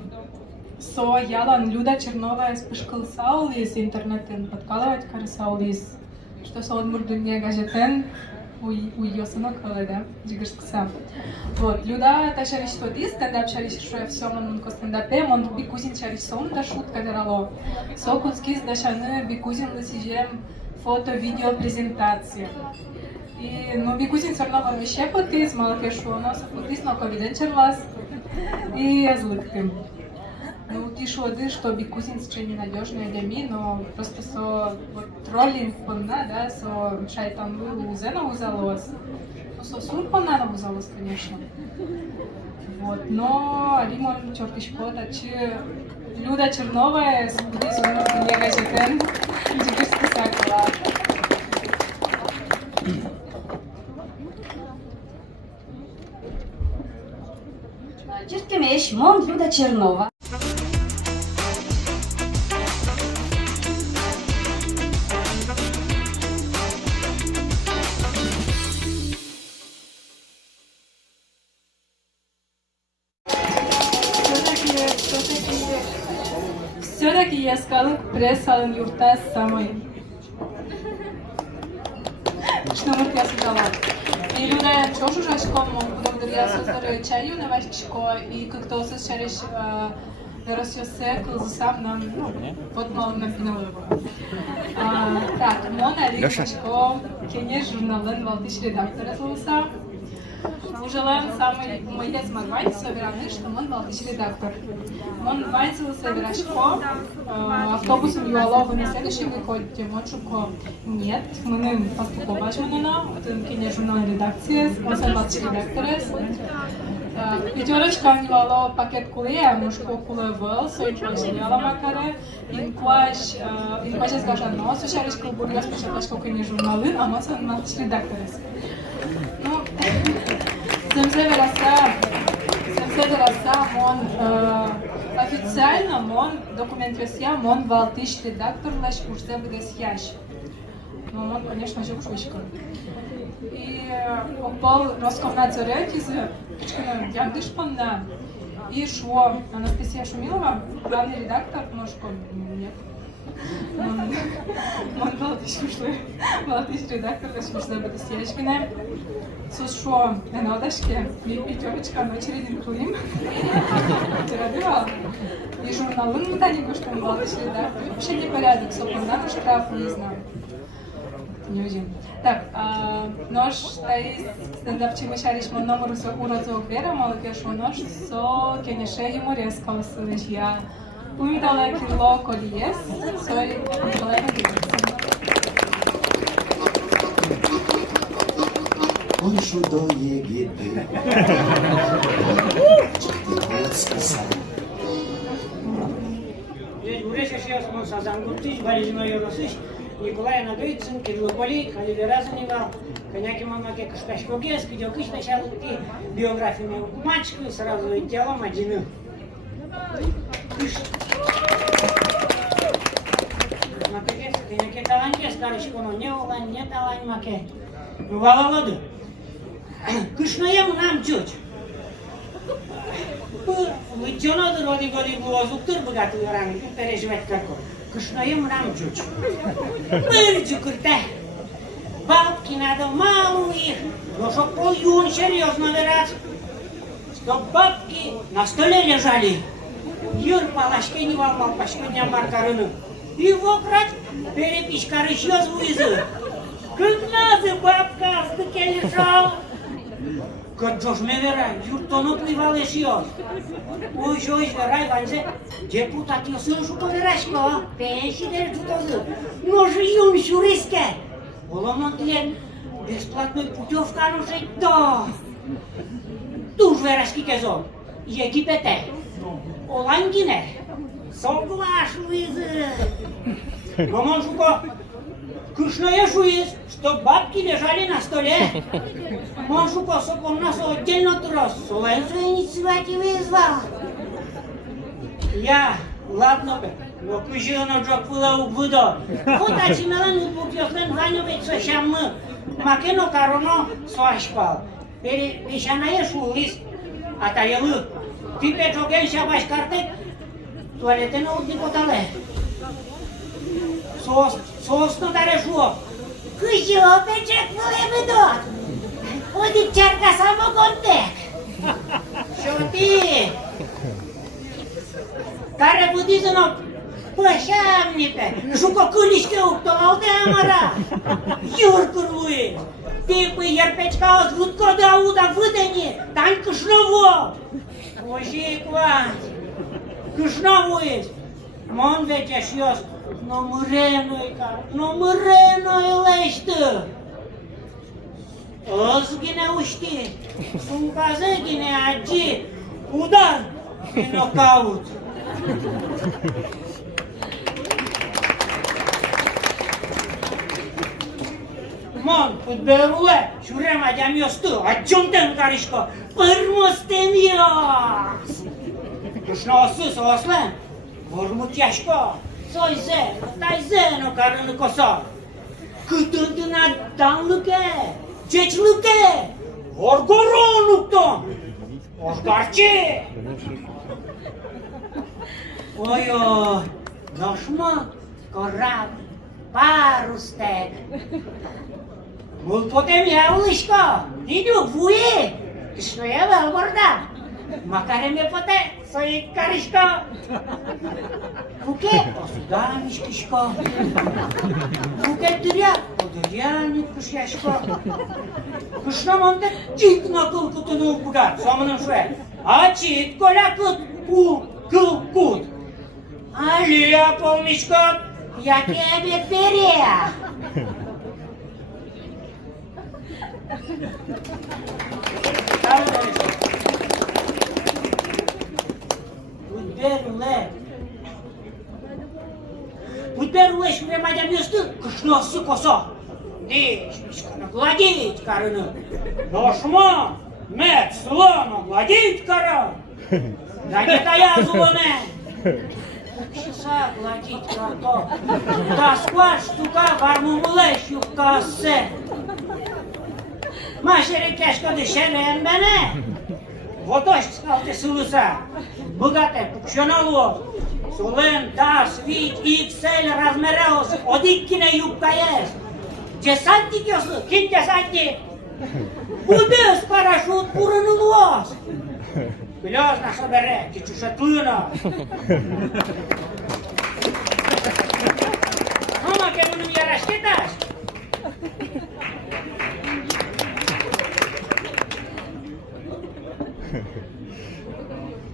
Со ялан Люда Чернова спешкал саул из интернетен подкалывать карсаул из что со отмурдунья газетен у ее сынок да, дигерскса. Вот, Люда та шариш тоди стендап шариш шуя все манунко стендапе, мон Бикузин шариш сон да шутка дерало. Со куцкис да шаны Бикузин лысижем фото, видео, презентация. И, ну, Бикузин все равно вообще потис, мало кешу, но потис, но ковиденчер вас. И я злыктым. Ну, тишу воды, что Бикузин еще ненадежный дями, но просто со вот, троллинг понна, да, со шайтан узена узалос. Ну, со сур понна узалос, конечно. Вот, но Алимон черточко, тачи Люда Чернова, с Бикузин не газетен, теперь списакала. Черкемеш, мон Люда Чернова. Все-таки я сказала, пресс-салон юрта самой. Что может я сказала? И Люда чошу жачком, благодаря создаю чаю на вачкишко, и как-то сочаришь веросьёсе, сам нам, ну, вот малым напинал его. Так, Мона Ликачко, кене журнален валтыш редактора золоса. Ужелен самый моец Марвайн собираны, что он валтыш редактор. Он вайцел собирашко, автобусом юалова на следующий выходите, мочуко нет, мы поступовачванена, это кене журнал редакции, он валтыш редакторес. Пятерочка юалова пакет кулея, мушко кулевел, сойчо сидела макаре, инкваш изгажано, сушарочка бургас печатачко кене журналы, а мы сон валтыш редакторес. Ну, Семсе вераса, мон официально мон документ версия, мон валтыш редактор лаш курсе будет ящ. Но мон, конечно же, шучка. І опал розковнеться рекізи, як диш панна. І що Анастасія Шумілова, главний редактор, ножко, ні. Мон балатиш редактор, пішли бути стілечкине. Сус що, енодашки, мій п'ятьовочка, ночі редактурим. Ти радила? І журналын мытані коштуем балатиш редактор. Вообще не порядок, сопондану штраф не знаю. Не удим. Так, нож стоит стендапчимы шаришмо номеру со уразок вера, малыкеш нож со кенеше юмореска усылыш я. Умдала кило колиес, сой Николай Владимирович. Ой, шудое гиды, Buraya yaşıyorsunuz Sazan Gurtiş, Barizma Yorosış, Nikolay Anadolitsın, Kirlopolik, Ali Razaneva, Коняки Мамаке Кашташкогес, Кидёкыш начал идти биографиями мальчика, сразу и телом один. Макагес, Коняки Таланкес, Карышконо, не Олань, не Талань Маке. Валалоду. Кышнаем нам чуть. Лытёнодыр води булозуктыр богатый ран, переживать како. Кышнаем нам чуть. Мырчу кырта. Бабки надо мало их, но чтоб полюн серьезно вырать. Чтоб бабки на столе лежали. Юр палашки не волмал, пашкодня маркарыны. И вократ перепичка рычёз вызы. Как надо бабка в стыке лежал. Каджош мевера, юртону плывалеш ёс. Ой, жойш верай ванзе, депутат ёсын шуко верашко, пенсидер жутозы. Но же юм шуриске. Оломон тлен, бесплатной путёвка нужен то. Туж верашки кезон, Египете, Олангине, соглаш вызы. Ломон шуко, кышная шуиз, чтоб бабки лежали на столе. Моншуко соком нас отдельно трос, Солэнсу инициативы звал. Я, ладно бы, но кыжыно джок пыла убыдо. Вот ачимелан убутёклен ванёвец сошаммы, макено кароно соашпал. Перешаная шулис, атаялы. Ты печоген шабаш картек, туалетено утникотале. Сосно дарешуо. Кыжо печек вылебыдо. Уйди чарка само контек. Что ты? Care budizano pășamnipe. Șuco câliște uctomalde amara. Iurcurului. Tipы ерпечка звут кода уда выдани. Тань кышново. Ожи квать. Кышновуис. Мон вечеш ёс. Но мыреной лешты. Озгине ушти, сумказыгине аджи, удар и нокаут. Мон, подберуле, шурем адям ёсту, аджунтен каришко, пырмустен ёс. Кышносы сослен, вормут яшко, сойзе, тайзе нокарыны косо. Кытындына данлыке. Çeçlükte, orgoronluktan, orgarçı. Ой, нашма корабль, парустек. Мул потем явлышко, идёт вуе, что я валборда. Макареме поте, свои карышко. Фуке, осуданишкишко. Фуке дыря, одыряник кышяшко. Кышнамонда чик накылкытыны упугат, сомының шуэ. А чик колякыт, кыл-кыл-кут. Алия, полничкот, я тебе перья. Путберуле, шурем адям ёсты, кышносы косо. Диш, мишкана гладить карыны. Ношма, мет, слона, гладить кара. Да не тая зулоне. Часа гладить карто. Да скваш штука вармумуле щукасе. Mașere cașcă de șere în bine. Votoști alte sulusa. Băgate, pupșionalul. Solen, da, svit, XL, razmereos, odikkine yupkayes. Десантник ёсы, кин десантник. Будес парашют пурынылуас. Билёз наша бере, кичушатлына. Ама кемунum яраш кеташ.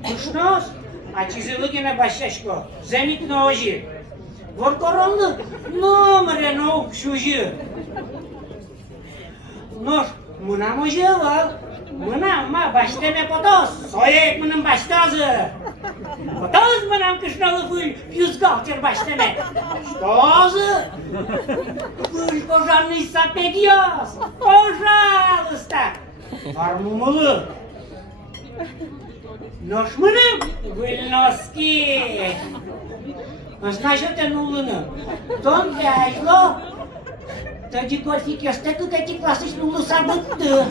Кушнос? Ачизылыгина башашко, зенит ножи. Воркоронлык номере наук шужи. Noş, mına mı jıvıl? Mına ama başteme potoz, soyek mının baştazı. Potoz mınam kışnalı fül, yüzgaltır başteme. Baştazı. Fül kocanlı sapek yoz. Пожалуйста. Varmumulu. Noş mınım? Vılnoski. Значит, нулını. Ton peylo. Тоді кофіки стеку такі класичну лусабуту.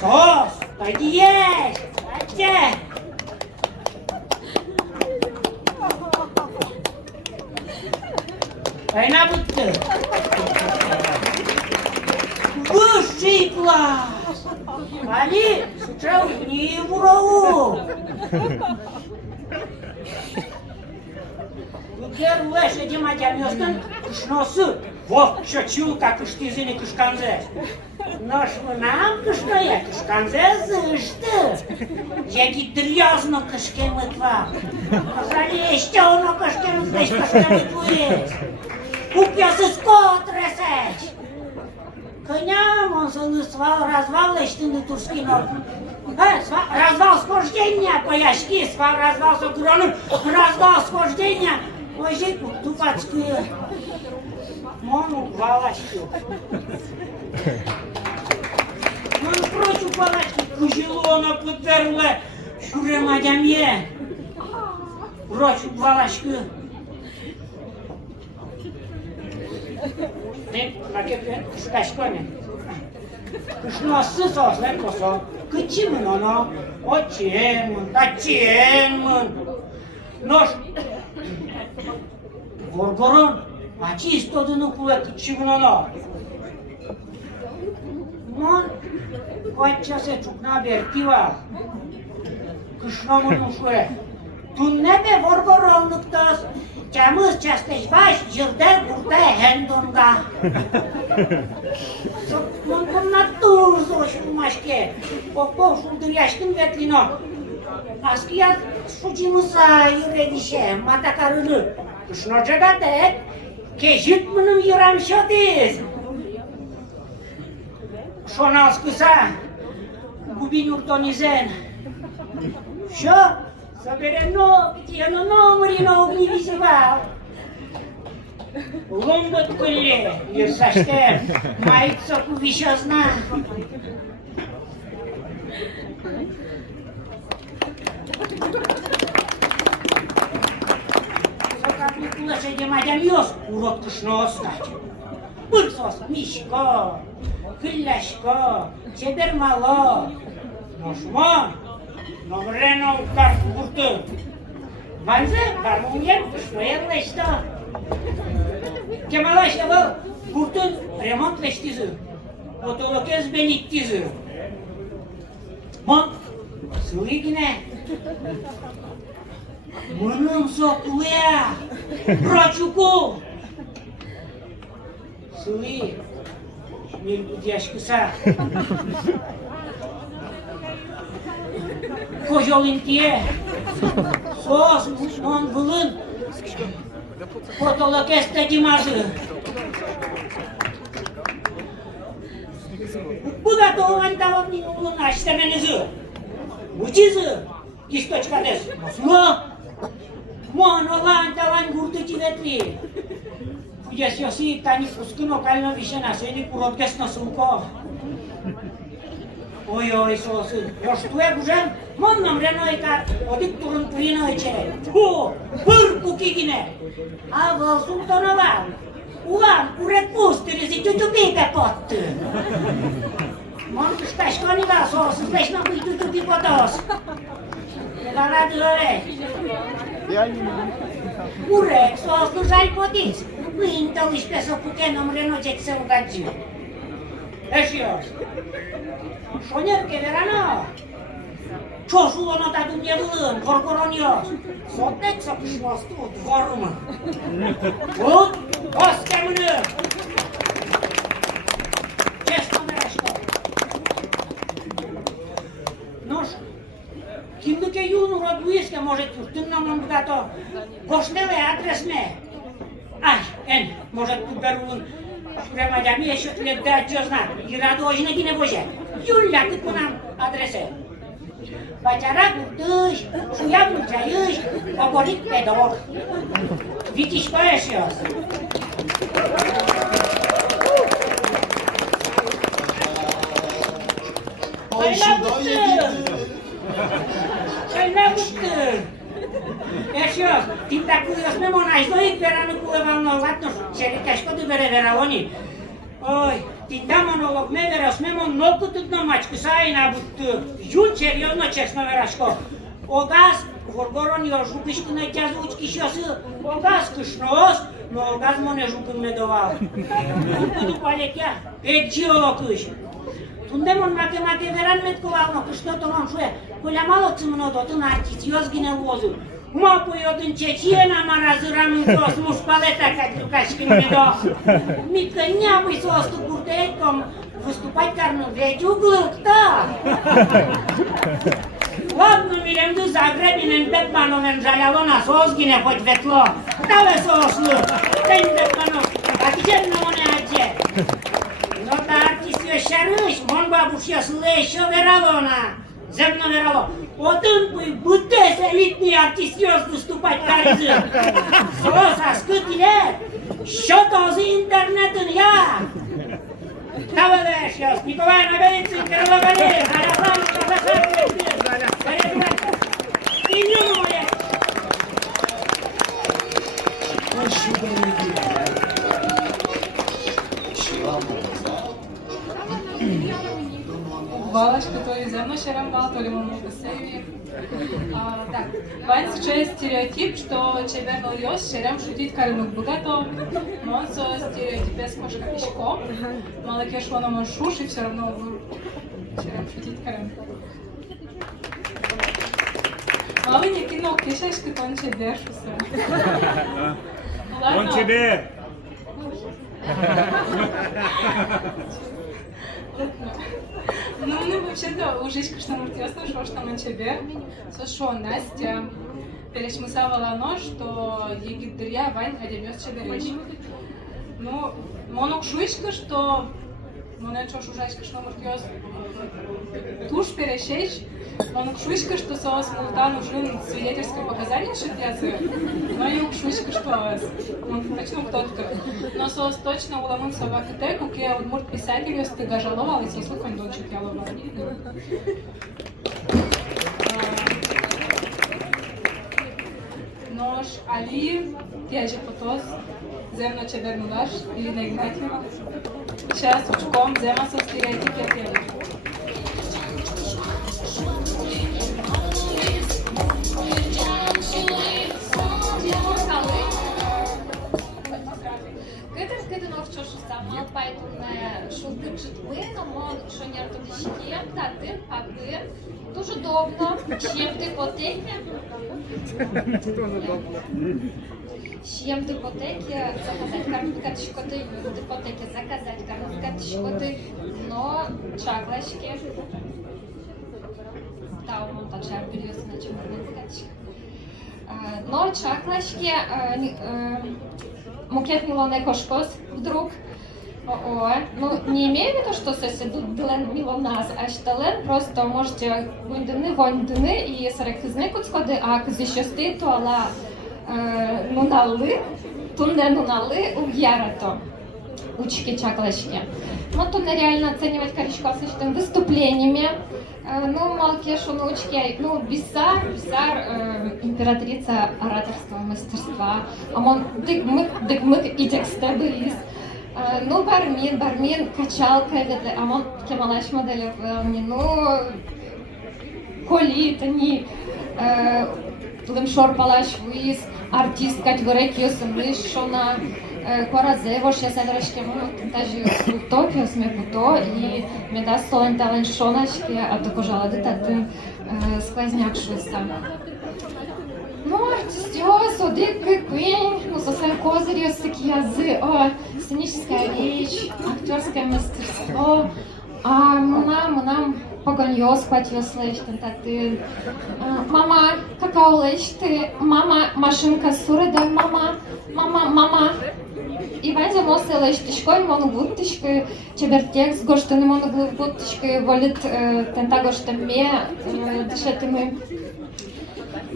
Сос, тоді єсть, бачте. Айна буту. Вищий клас. Алі, сучав ні вурову. Лукер леше діматя мьостын кышносы. Во, що чулка кыштизini кышканзе. Noş mınam kışnoya kышканзе zıştı. Jegi drjazno kышkemıtva. Azali eşte ono kышkemıtleş kышkemıtvuiz. Upyası skotreseç. Коням он свал развал эштыны турскинор. Развал схождения, пояшки, свал развал с огромным, развал схождения. Ой, жику, тупацкую. Мону палачку. Мону прочу палачку, кужилона подверла, шурем адямье. Прочу палачку. Ты, накепе, скачконе. Кышносы сослен косо, кычимын оно, очемын, тачемын. Нож, горгорон, Ачи истодыны кулак кычимын оно. Мон, коччасе чукна бертива. Кышномын ушуе. Туннеме горгоронлыктас, чамыз частеш баш, жырде бурде хендонга. Мон комнаттур зошын машке. Попов шулдыр яшкин ветлино. Аският шучимыса юредише, матакарыны. Кышночагатек. Keşit mınım yıram şotiz. Şonaz kısa. Gubin urtonizen. Şo. Sabere no, bitiano nomri no ognivizival. Lombot kulle. Yırsaştem. Maitso kuvişozna. Лошади мадямьёс, урод кышно скать. Бырсос, мишко, кылляшко, чебермало. Ношмон, номрено укар курты. Ванзе, бармуньер, кышно ерлешто. Кемалашта был, куртын ремонт лештизы. Отолокез бениттизы. Мон, сылыгине. Mânăm socuia, Prociucu! Suli, mi-l puteași câsa. Cojolintie, sos, mon vâlând, potolăcheste dimază. Băgat o antalon din luna și temeneză. Uciză, istocicadez, măsulă. Мон, олан, талан, гуртыти ветли. Фудяс йоси, тани пускыно, кально вишена, сени куроткес на сумко. Ой-ой, сосы, ёш туе гужен, мон нам ренойка, одик турын туринойче. Фу, пыр кукигине. А вал сумтонова, улан, урек пустырези, тютюбипе потты. Мон кышташко не да, соус, слышно быть тут и потос. Да радует. Urek, soos nu žai potis. Pintoliš pe să putem renoce să ugagiu. Eșios. Șoner că verano. Čošul ono da dumje vlân, korkoronios. Sotek să pišlos tu dvorumă. Ut, oskemnă. Često meraško. Nož, kim duke junu roduiske može tu, tym nam bugato. Goštele adresne. Aj, en, može tu berun. Prema de mie și le da ce znak. I radožne gine bože. Iulia cât punam adrese. Baceara curtâși, șuia mulțaiși, oborit pe dor. Vitiși pășios. Păi la butâr! Păi la butâr! Eșios, timp dacă eu smemo najdoi peranu kuleval no latno čerikaško du bere veraoni. Ой, ти там монолог ме веро смемо много тут на мачку сайна бут жун сериозно честно верашко. Огаз горгорон я жупишку на тя звучки шос. Огаз кышнос, но огаз моне жупым ме довал. Буду палекя, екчиокыш. Тундемон маке веран метковал, но кышно толон шуе. Коля мало цымно дотын артициоз гине возу. Mă pui eu din Ceciena, mă razăram în jos, muș paleta ca ducașki mnie do. Mică neamui s-o stu curteikom, выступать карну ведь углык, да. Ладно, милем ду Загребинен Бетмановен жалялона созгине хоть ветло. Давай сослу, день Бетманов, а где на моне аде? Но та артист еще рысь, мон бабуш я слышь, еще вералона. Земно верало. Один пui бутес элитный артистиos выступать каризы. Соса скытилет. Что-то за интернетен я. Давай, сейчас, Николай Наберицын, Кирилл Валерьев, Александр Казахович, и Нюмове. Балашка, то ли земно шерамбал, то ли мамушка сейви. Так, вань сейчас стереотип, что чебернал йос шерем шутить каремок богато, но он со стереотипес кошка пешком, малакеш вона машуш и все равно шерем шутить карем. Мало не кино кишешь, ты он чебер шусе. Он тебе! Ну, мы вообще-то уже что муртёсно, что там тебе. Сошо Настя перешмысавала оно, что егидрия вань адемёс чеберечь. Ну, монок шуичка, что монечо шужачка, что муртёс туш перешечь. Монок шуичка, что соос мултан ужин свидетельское показание шитязы. Но и шуичка, что он точно кто-то. Но соос точно уламын собакате, куке удмурт писатель стыга жаловал, и сослу кондончик яловал. Нож Али, тяжи потос, земно чебернулаш или на Игнатьева. Сейчас учком зема со стереотипия тела. Къде нов сама поэтому шулдырчит но шонер тут щем, да ты, а ты дуже добно, чем ты потеки. Чем ты потеки заказать кармикаточку ты потеки заказать кармикаточку ты, но чаклашки. Да, он так же берется на чем кармикаточку. Но чаклашки Мукет Милоне Кошкос вдруг. Ну, не имею в виду, что сессия Дилен Милоназ, а что Лен просто можете войндыны и саракызны куцкоды, а кызыщосты туала нуналы, тунде нуналы угьярато. Учки чаклашки. Ну, тут реально оценивать коричко с этими выступлениями. Ну, малкешу научки, ну, бисар, императрица ораторского мастерства. А он дык-мык и тексты были. Ну, бармин, качалка, ведь, а он кемалаш модель, ну, коли, тани, лимшор палаш виз, артист, кать вырекиосом, лишь шона, коразе, вош я садрашке, ну, даже утопию смекуто, и мне даст солен тален шонашки, а то кожалады татын сквозняк шуса. Ну, артистиоз, одик, квин, ну, совсем козырь, такие язы, сценическая речь, актерское мастерство, а нам погоньёс хватил слышь, тантатын. Мама, какао лечь ты, мама, машинка сурыда, мама. Иван замосы лечь тишкой, мону гуттышкой, чебертекс, гоштыны мону гуттышкой, волит тента гоштыме, дышетымы.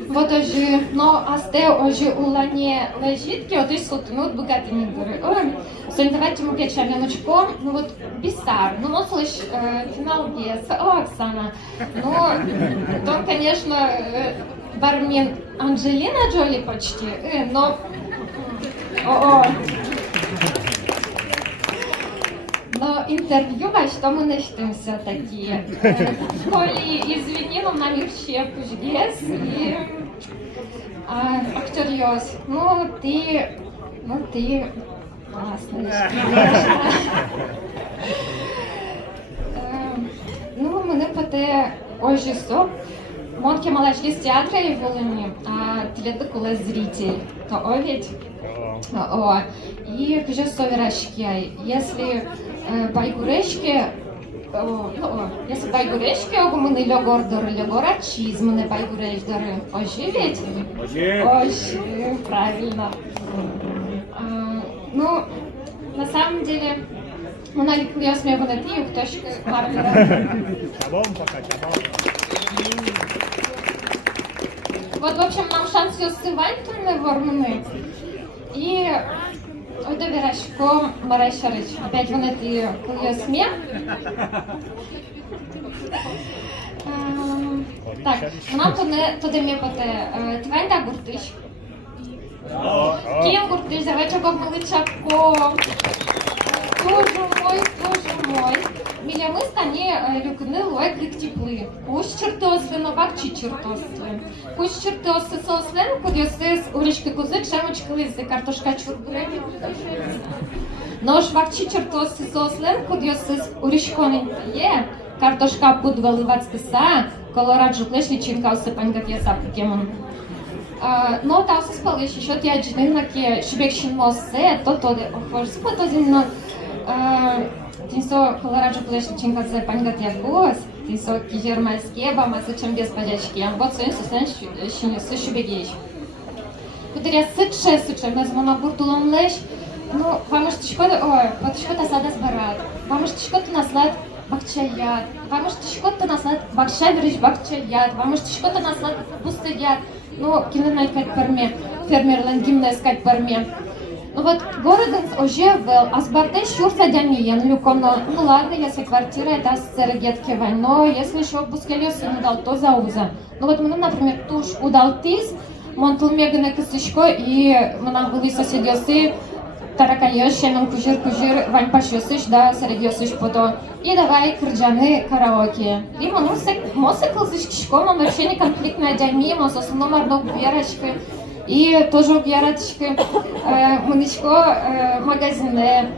Вот ожи, но асте ожи улане лежит, ки одыш сутынут богатый не горы. Сегодня давайте мы кечем минуточку, ну вот бисар, ну вот слышь, финал без, Оксана, ну, то, конечно, бармен Анджелина Джоли почти, но, но интервью, а что мы начнем все-таки? Коли, извини, но нам вообще пужгес и актерёс. Ну ты классный. Ну, мене поте ожі соп. Монки малашки з театра і волині, а теледа коли зритель. То овідь. И каже соверашки, если байгуречки, если байгуречки, огумыны лёгорачиз, мы байгуречдары, оживить? Ожи, правильно. Ну, на самом деле, мы наликли смею на ты, ктошка Марвера. Вот, в общем, нам шанс ее сывать, мы ворманы. И ой, доверашко Марайшарыч. Опять вон это ее смех. Так, нам туди ми поте твенда гуртиш. Ким гуртиш, давайте как маличако. Боже мой. Біля ми стані люкни лойк теплі. Кусь чертосли, новак чи чертосли. Кусь чертосли сослен, кудьоси з урічки кузик, шемочки лизи, картошка чурбурені. Нож вак чи чертосли сослен, кудьоси з урічконень є, картошка подваливацьки са, колорад жуклеш лічинка осипань гап'яса покемон. Но та все спали, що ті аджининнаки, шибекшин мосе, то охвож спотозінно. Тинсо колораджу плешеченька за паньгатьякос, тинсо кижермайские бамасы чем без подячки, а вот сын сусен сыщу бегеш. Кудря сытше сычем, на змона буртулон леш, ну, вам что шкода, ой, вот что-то сада сбарат, вам что-то наслад бакчаят, вам что-то наслад бакшаберич бакчаят, вам что-то наслад пустыят, ну, кино искать парме, фермер лангимна искать парме. Ну вот город уже был, а с бардой шурса дямиен, люконо, ну ладно, если квартира это сэргетки вань, но если еще бускелёсы не дал, то зауза. Ну вот мы, например, туш удал тис, монтул мегане кысышко, и мы нам были соседёсы, таракаёши, нам кужир, вань пашёсыш, да, сэргёсыш пото. И давай кырджаны караоке. И мы мосы кылсышкишко, мы вообще не конфликтная дями, мы со номерной верочкой. И тоже убирачки, мынычко магазине,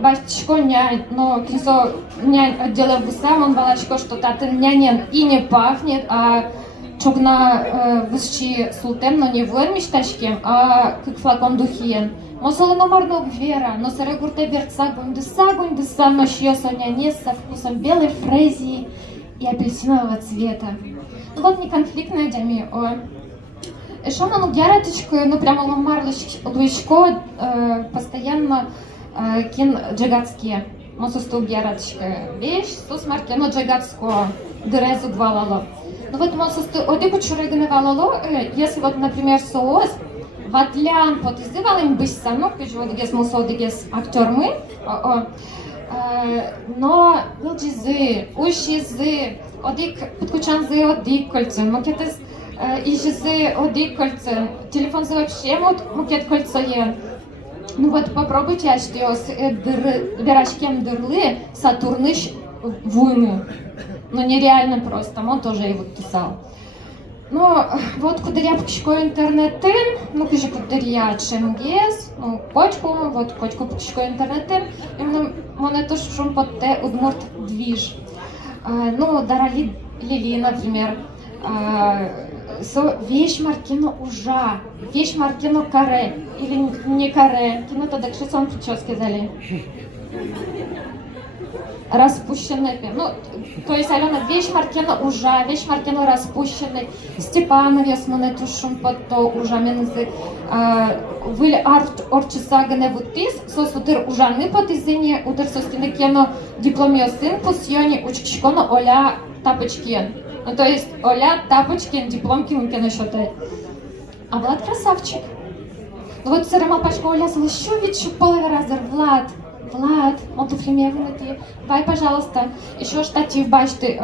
бачко нянь, но кинсо нянь отдела высам, он балачко, что татын нянен и не пахнет, а чогна высчи султем, но не вырмиш тачки, а как флакон духиен. Мосолы номарно вера, но сыры гурте берца, гундыса, но шьёса няне со вкусом белой фрезии и апельсинового цвета. Ну вот не конфликтная дями, Еще мы гяраточку, ну прямо ломарлышко, постоянно кин джигатские. Мососту гяраточка вещь, то смарки, но джигатско дырезу гвалало. Ну вот мососту одику чурыгны валало, если вот, например, соус, ватлян подызывал им быстро, ну, вот гес мусоды гес актер но был джизы, ушизы, одик подкучанзы, одик кольцо, макетес. И жизы одик кольцо, телефон за вообще мукет кольцо е. Ну вот попробуйте ащтиос верашкем дырлы Сатурныш вуйны. Ну нереально просто, он тоже его писал. Ну вот кударя пкшко интернетен, ну кыжи кударя ченгес, ну кочку, вот кочку пкшко интернетен, именно монету шум под те удмурт движ. Ну дарали Лили, например, вещь маркино ужа, вещь маркино каре или не каре, кино то так сон прически дали. Распущенный, ну, то есть Алена, вещь маркино ужа, вещь маркино распущенный, Степановес монету шум под то ужа менызы, выль арт орчисагане вутис, сос утыр ужаны под изыне, утыр состины кено дипломиосын, пусьони учкшконо оля тапочкен. Ну, то есть Оля Тапочкин, диплом кину считает. А Влад красавчик. Ну вот Сарама Пашка Оля Слащевич полраза. Влад, он туфли мне вынути. Давай, пожалуйста, еще штатив бачты,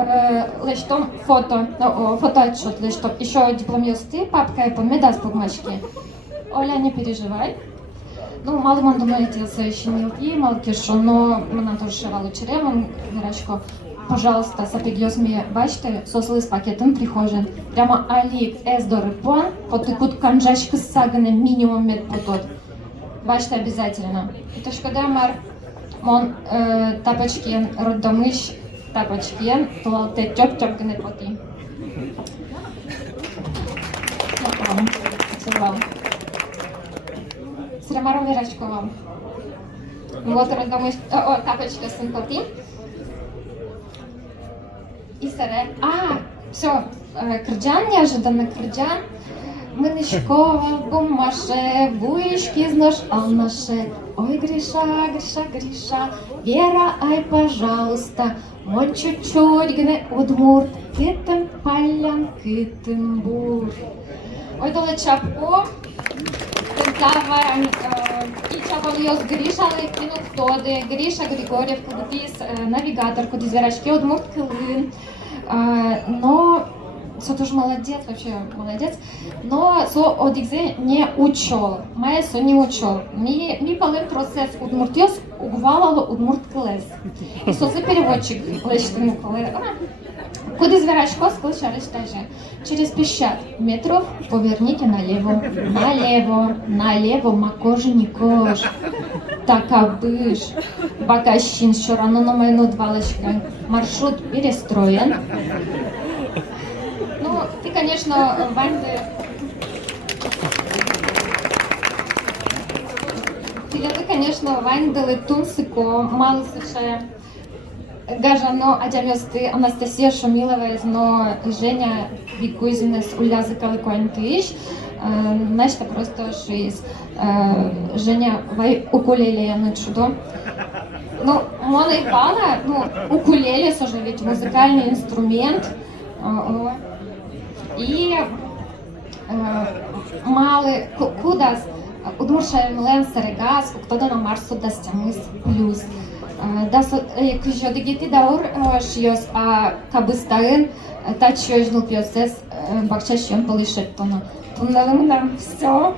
лештом фотоотчет, лештом. Еще дипломиосты, папка и помеда с бумажки. Оля, не переживай. Ну, мало man думает, я еще не лпи, мало кишу, но мы нам тоже шевали черемом, Верочко. Пожалуйста, сапегиос мне бачите, сослы с пакетом прихожен. Прямо алик эсдоры пон, потыкут канжачка с сагаnem минимум мед потот. Бачите обязательно. Это шкода мар, мон тапочки, роддомыш тапочки, туалте тёп-тёп гне поти. Целовал. Срамаром Верочку вам. Вот роддомыш, тапочка с поти. И саре. Все, Кырджан, неожиданно Кырджан. Мынышкова, бумаше, буишки знаш, алмаше. Ой, Гриша, Вера, ай, пожалуйста, мой чуть-чуть гне удмурт, кытым палян, кытым бур. Ой, доле чапко, тентава, и чапон йос Гриша, лайкину ктоды, Гриша Григорьев, кудупис, навигатор, кудис верачки удмурт кылын. Но со тоже молодец, вообще молодец. Но со одигзе не учел, мая со не учел. Ми полын процесс удмуртьос угвалало удмурт клес. И со за переводчик лечтину полы. Куда зверачко склышались даже. Через 50 метров поверните налево, макож не кож. Такабыш, бакащин, еще рано на мою двалочка. Маршрут перестроен. Ну, ты, конечно, Ванды... Ты, конечно, Ванды Летунсико, мало слышая. Гажано, Адямёсты, Анастасия Шумилова, но Женя Викузинес, Ульязы Калыкоинтыш, значит, просто шиз. Женя вай укулеле на чудо. Ну, Мона и Пала, ну, укулеле, тоже ведь музыкальный инструмент. И малый кудас, удмуршаем ленсерегас, кто-то на Марсу дастямыс плюс. Да, кыжо дегети даур шиос, а кабыстарын тачо жнул пьесес бакчащен полишеттона. Тунналым нам все.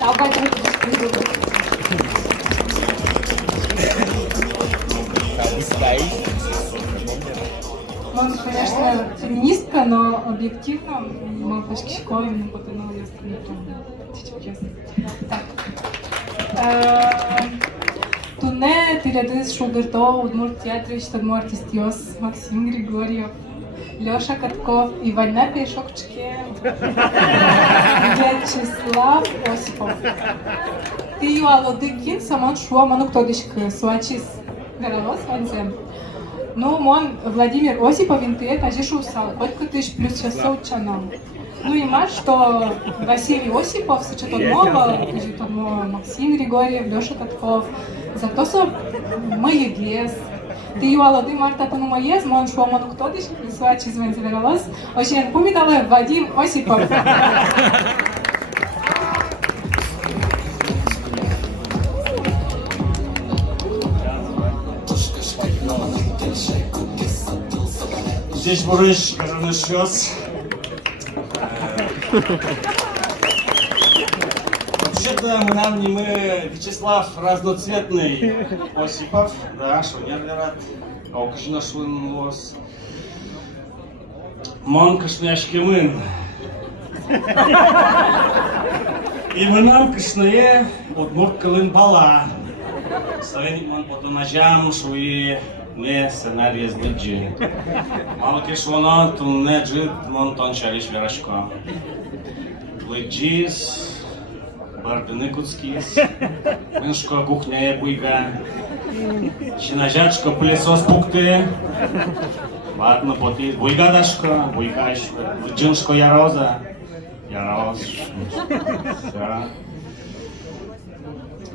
Давай, Он, конечно, феминистка, но объективно мы почти школе не потянули остальные. Туне тирядыз шулдырто удмурт театры штадму артистиос Максим Григорьев, Лёша Катков и Война Пешокчке, Вячеслав Осипов. Ты юалодыкин самон шуа ману ктодышк суачис горолос ванзем. Ну, мон Владимир Осипов интует ажишусал, хоть тысяч плюс 600 чанам. Ну и мать, что Василий Осипов, Сычетонова, Максим Григорьев, Лёша Катков. Зато со маегес. Ты юалоды Марта тану маез, мон шуа ману ктодыш, суачис ванзем горолос. Очень помидалы Вадим Осипов. Здесь бурыш, кажаны шёс. Вообще да, мы нам не мы, Вячеслав разноцветный, Осипов, да, шунер верат, аукшина шун лос. Мон кышняшки мын. И мы нам кышные удмурт кылын бала. Советник мон подумажам шуи не сценарий сбыджи. Мало кишвоно тунне джит мон тончариш верашко. Лыджис, бардыны куцкис, мышко кухня буйга, чинажачко пылесос пукты, ладно потис, буйгадашко, буйгашко, лыджиншко яроза, яроз, все.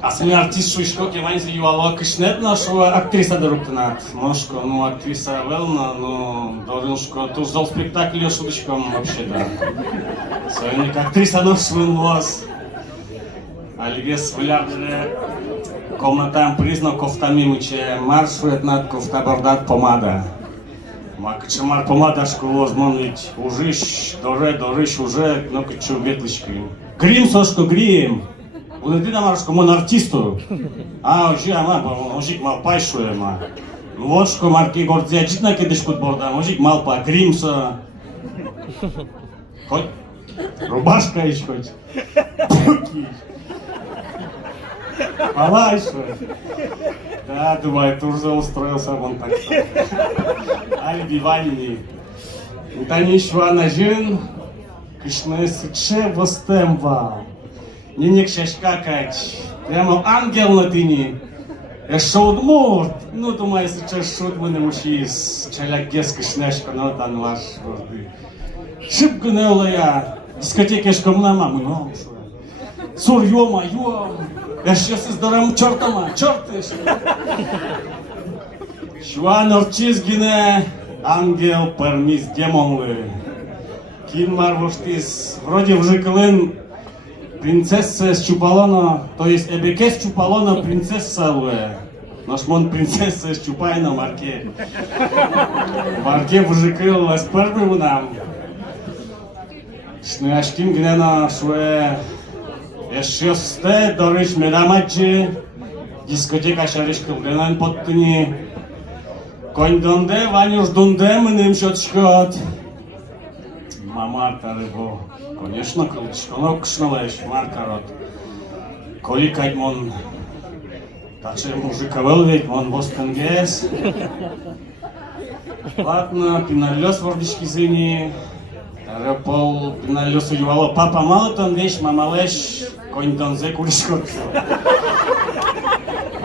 А сами артист шуйшко кеманзи юало кышнет нашу актриса доруктанат, мошко, ну актриса велна, ну дориншко, туж зал спектакль шуточком вообще да. Союзник актриса ношвын лос, алигес вылярдыре, комнатам признак кофтами мыче, маршрует над кофта бордат помада. Макачемар помадашку лос, мон ведь ужиш, дорыш уже, но качу ветлички. Грим сошко грим. Улети на маршко мон артисту. А ожи ама, ожик мал пайшуе ма. Лошко марки гордзя читна кедешкут борда, ожик мал па гримса. Хоть рубашка ищ хоть. Малайшуе. Да, думаю, тоже устроился вон так. Альби вальни. Тани швана жин, кышны сыче востемва. Не некшаш какать, прямо ангел на тыни. Шоуд мурт, ну думаю, сейчас шут мы не мучис, чаляк геска шняшка, но там ваш вожды. Шибку не улая, дискотеки шкомна маму, ну сур ё-моё, я сейчас издорам чертама, черты. Шуан орчизгине, ангел пермис демонлы. Кин марвуштис, вроде вжикалын, принцесса с Чупалона, то есть Эбеке с Чупалона принцесса луэ. Наш мон принцесса с Чупайна марке. Марке вжикал эспербы нам. Шняшким гнена шуэ. Эшёсте дориш медамаджи. Дискотека шаришкал гнен подтыни. Конь донде, ванюш донде, мынем шотшкот. Мамар тарыго. Конечно, крылышко кышналеш, маркарот. Коли кать мон, таче мужика велвет, мон бостангес. Ладно, пиналёс вордишки зини. Репол пиналёсу ювало папа малотон вещь, мамалеш, конь донзе кулишко.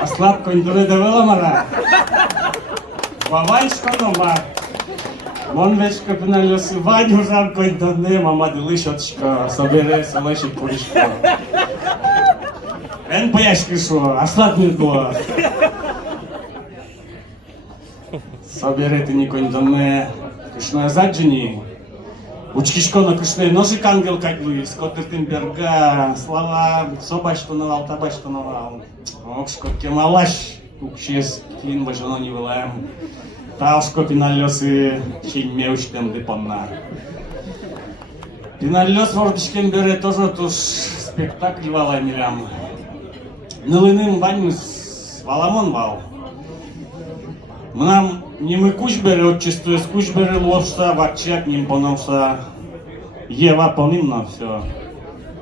А слаб конь дуре довела мара. Ваваншко номар. Мон вечка пиналёсы Ваню жарко донне, мама дылышотчка, собере салеши куришко. Эн пояшки шо, аслатный было. Собере ты никонь донне, кышная заджини. Учкишко на кышной ножик ангел как бы, Скоттертенберга, слова, собач что навал, табач что навал. Окшко кемалаш, укшес, кин бажано не вылаем. Таушко пиналёсы чинь меуштем депонна. Пиналёс вордышкен бере тоже туш спектакль вала милям. Нылыным баньмыз валамон вал. Мнам не мы куч бере отчество, куч бере ложса, вачак ним пономса. Ева помимно все.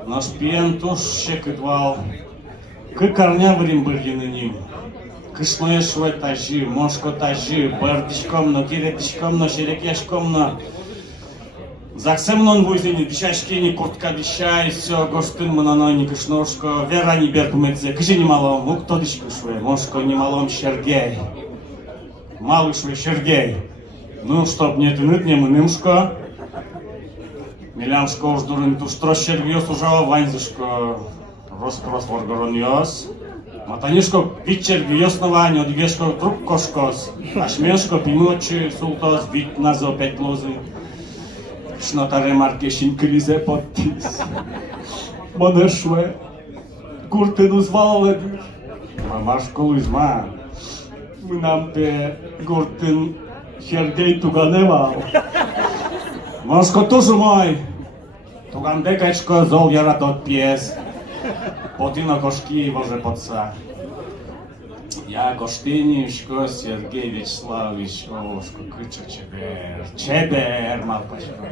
Наш пиен туш щекет вал. К корня врим быргины ним. Кышное шве тажи, мошко тажи, бардишкомно, киретишкомно, шерекешкомно. Заксемнон вузини, дишашкини, куртка дишай, все, гоштын мононони, кышношко, вера не беркумеце, кыжи не малом, укто дишку шве, мошко не малом Сергей. Малый шве Сергей. Ну, чтоб не тынуть, не мынымшко. Милямшко уж дурын туштро Сергиос ужава ванзишко, роспрос воргороньос. Матанишко питчер гиоснование, одвешко друг кошкос, ашмешко пимочи султос вид назо пять лозы. Шнотаре маркешин кризе подпис. Монешве, куртину звала мамашко лузма. Мы нам пе гуртин Сергей туганевал. Мошко тоже мой. Тугандекачко зол яратот пьес. Потино кошки воже подца. Я Гоштинишко Сергей Вячеславович Овошко Кыча Чебер Малпашко.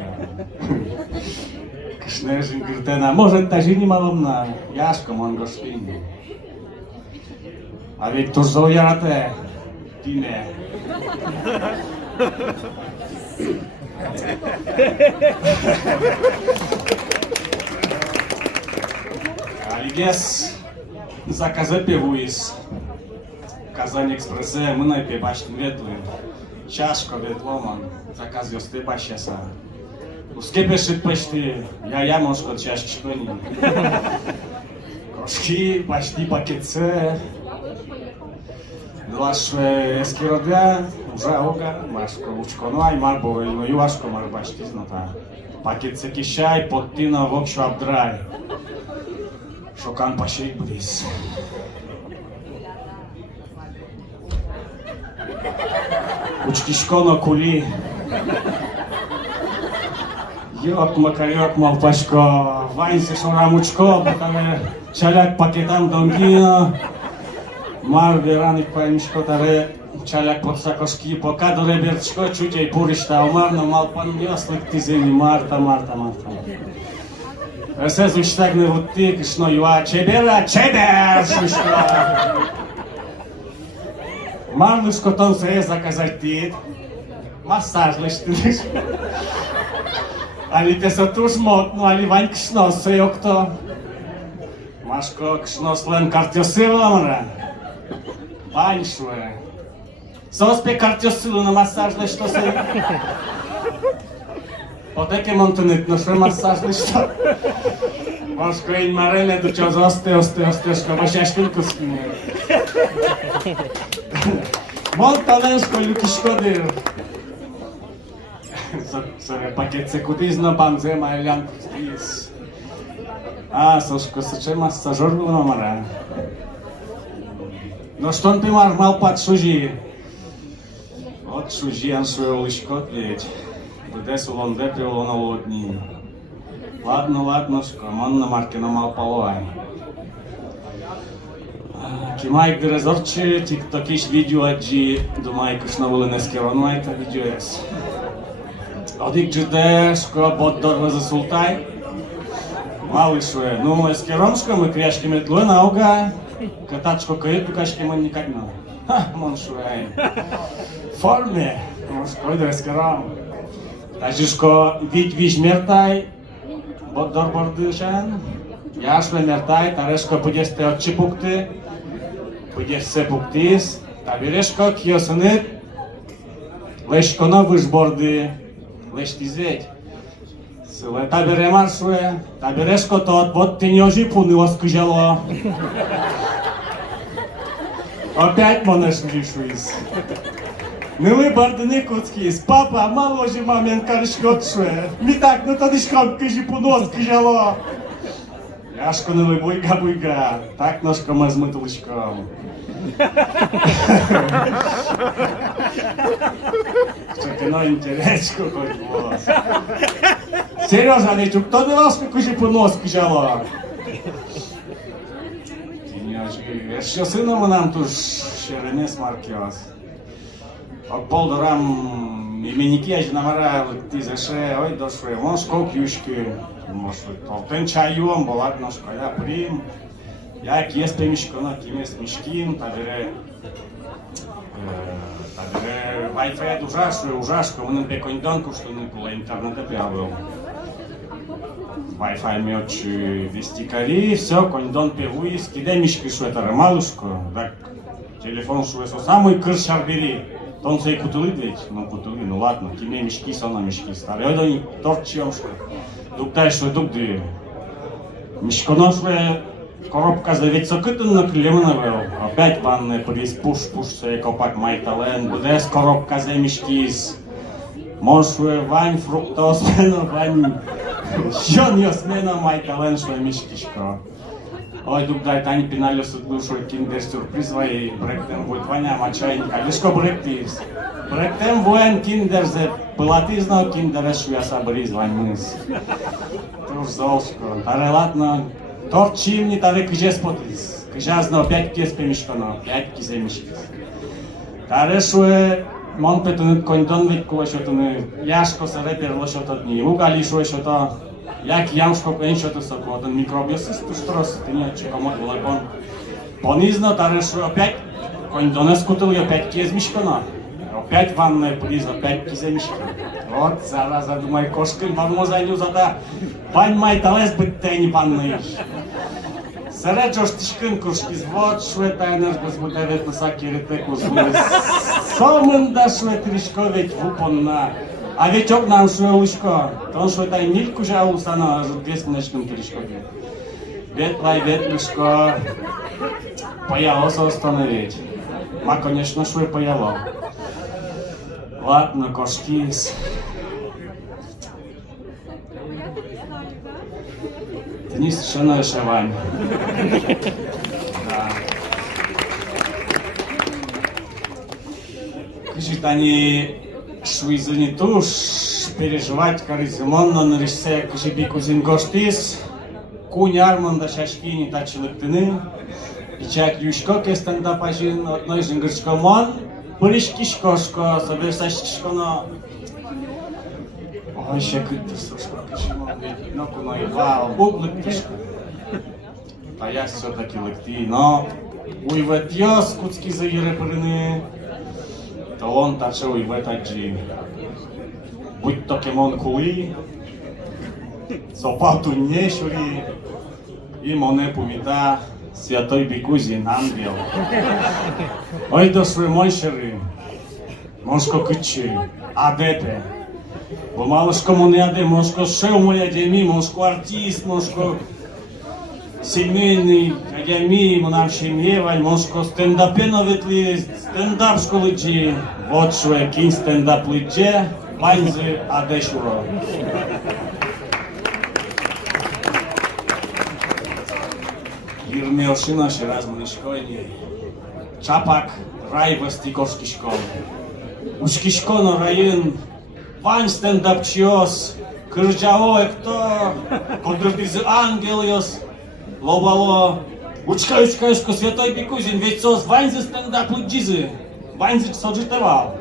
Кшнежин Гртена, может, та жени маломна, Яшко мон Гоштини. А ведь туж зоярате, Тине. Алигес заказа певуис. Казань экспрессе, мы на пебашки ветлы. Чашко ветломан, заказ ёсты башеса. Ускепешит почти, я мошко чашечко не. Кошки почти пакетце. Лаше эскиродя, уже ога, машко учко, ну ай марбо, ну юашко марбашки зната. Пакетце кишай, подтина вокшу абдрай. Шокан пашейк брис. Учкишко на кули. Йок макарек малпашко, ваньси шорамучко, букаве чаляк пакетам донгино. Марби раник паимишко таре чаляк подсакошки, пока до реберчко чутей пуришта умарно малпан яслык тизени марта. Эсэ зучтагны вот ты кишно юа чебер шушка. Марлышко тон се заказать тит, массаж лишь ты. Али те са туш мод, ну али вань кшно се йокто. Машко кшно слен картиосила мра. Вань шуе. Соспе картиосилу на массаж лишь то се. Потеке монтенит, но шуе массаж лишь то. Машко ин мареле дучо осте, шко башашкин кускине. Montalensko Lukishko dir. Sorry, paket sekudizno banze mailan kustis. Soško se če masažor bilo mara. No što on pimar mal pat šuži. От šuži an šuje uliškot věď. Bude su londe pilo na lodní. Ладно, ško, man na markina mal paloaj. Кимайк дирезорче, тиктокиш видео аджи, думай кушна волынески ронмайта видео ес. Одик джуде, шко боддорва за султай. Малышуе, ну эски ромшко мы кряшки метлуе науга, катачко каиту кашки мон никак на. Ха, моншуе. Форме, мошко дрески ром. Тажишко вид виж мертай, боддор бордышан. Яшве мертай, тарешко будеште отчи пукты. Будеш се пуктис, табирешко киосынет, лешконо вышборды, леш тизвет. Сыле табире маршуе, табирешко тот, вот ты не ожи пуны оскыжало. Опять монеш мишуис. Нылы бардыны куцкис, папа, маложи момент карышкотшуе. Ми так, ну тодышком кыжи пуны оскыжало. Яшко нылы буйга, так ножко мазмытылышком. Что кино интересно хоть было. Сережа, нечу, кто дывался, какой же понос кижало? Еще сыном нам тут ширене смаркилась. От полдорам именники аж намарал, ты заше, ой, дошли, вон школ кьюшки. Может, толтен чайом, балат ножка, я прим. Я кеспе мишкона, кимес мишкин, табире Wi-Fi ужашко, мы на пекондонку, что не было интернета пиабыл. Wi-Fi мёч вестикари, все, кондон певуи, скидай мишки шуэтара малушко, так телефон шуэсо самый крышар бери. Тон сей кутулы ведь, ну ладно, киме мишки, сона мишки, старый, ой, да не торчем что. Дугдай шуэ дугды. Мишконо шуэ коробка за ведь сокытын на клемна был. Опять панны приз пуш сей копак майтален, будес коробка за мишкис. Мошуэ вань фруктос, вань Щон йосмена майтален шуэ мишкишко. Ой, дугдай тани пинали судлу шуэ киндер сюрприз вай бректем будет ваня мачайника. Лишко бректис. Бректем воен киндер зе пылатизно киндер шуя сабриз вань мыс. Туж золшко. Таре ладно, Торчимни таве кже спотис. Кжазно опять кез пемишкано, опять кизе мишкис. Тарешуе мон петунет кондон вит кулашотуне яшко са репер лошототни. Угали шуешото як ямшко пеншото сокотон микробиосис туштрос тиня чекомот влекон. Понизно тарешуе опять кондонес кутил и опять кез мишкано. Опять ванная приз, опять кизе мишкано. Вот зараза, думаю, кошкин ванмозайну зада ванмай талес быть тень ванной. Сарачош тишкин кушкиз, вот шве тайнер безмутевет на сакирите кузмис. Сомын да шве тришко ведь вупонна. А ведь нам шве ушко, тон шве тай мильку жау сана без мнешком тришко. Ветлай ветлышко, поялося остановить. Ма, конечно, шве пояло. Ладно, кошкиз. Ты не совершенно ошибаем. Да. Кажет, они швизуни туш переживать, коризимон, но нарисуя, кажет, бикузин гоштис, кунь арманда шашкини тачилыктыны, пичак юшко кестендапажин, одной жингыршкомон, пырышкишкошко, соберсашкишконо. Ой, ще кыттı сушко, но куной вау, углыктышко. А я все-таки лыкты, но уйвет йос куцки заире пырыны, то он таче уйвет аджи. Будь то кемон куи, сопату не шури, и моне пумита святой бикузин ангел. Ой, дошли моншери, моншко кычи, адепе. Бо малышко моне аде, моншко шел моя деми, моншко артист, моншко семейный, дядями, монам шемьевай, моншко стендапено ветли, стендап школыджи, вот шве кин стендап лыдже, вайнзы аде шуро. Ирме ошина ще размнишкойни. Чапак рай вестикошки школ. Ушкишконо район, вань стендапчиос, кырджаво екто, контрдиз ангелиос, лобало. Учка, святой бикузин, ведь сос ваньзы стендап лыджизы, ваньзы соджитевал.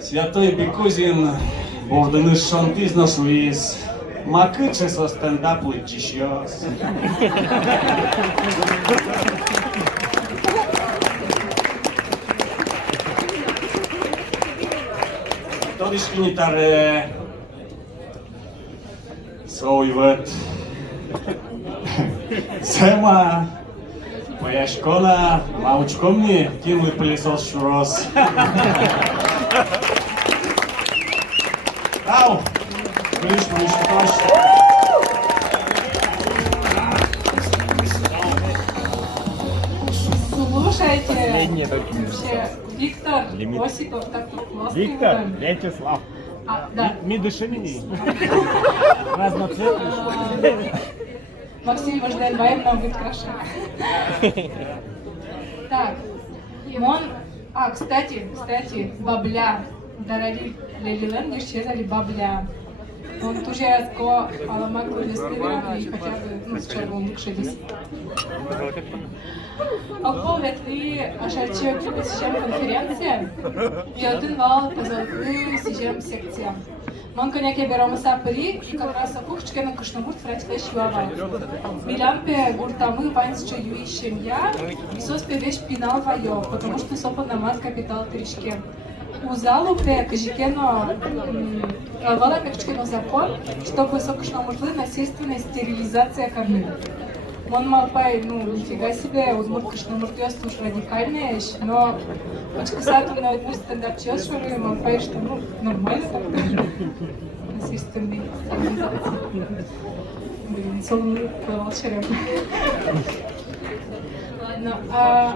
Святой бикузин, бордыныш шонтиз нашуиз. Макыче со стендап лыджишиос. Тодишкини таре соуйвет сема пояшкона маучкомни кинули пылесос шурос. Ау! Слушайте, вообще, Виктор Осипов так классно. Виктор Вячеслав. Да. Мидышимини. Разноцветный. Максим Важденбаев нам будет хорошо. Так, он... кстати, бабля. Дарали лелилен, исчезали бабля. Он тоже разко аламак вылезли и хотя бы с червом выкшились. Оковет и ашачи посещаем конференция и один вал позволил сижем секция. Мон коняк я беру сапыри и как раз окушечка на кушнамурт фратька швава. Милямпе гуртамы ваньсче юищем я и соспе вещь пинал вайо, потому что сопа намаз капитал тришке. У залу пе кажикено вала пекчкено закон, что высокошно мужлы насильственная стерилизация кормил. Он малпай, нифига себе, удмурткашно муртёст уж радикальная вещь, но очкасату на одну стендап-чёс, что ли, малпай, что, нормально так тоже. Насильственной стерилизации. Блин, сон волшебный. Ладно,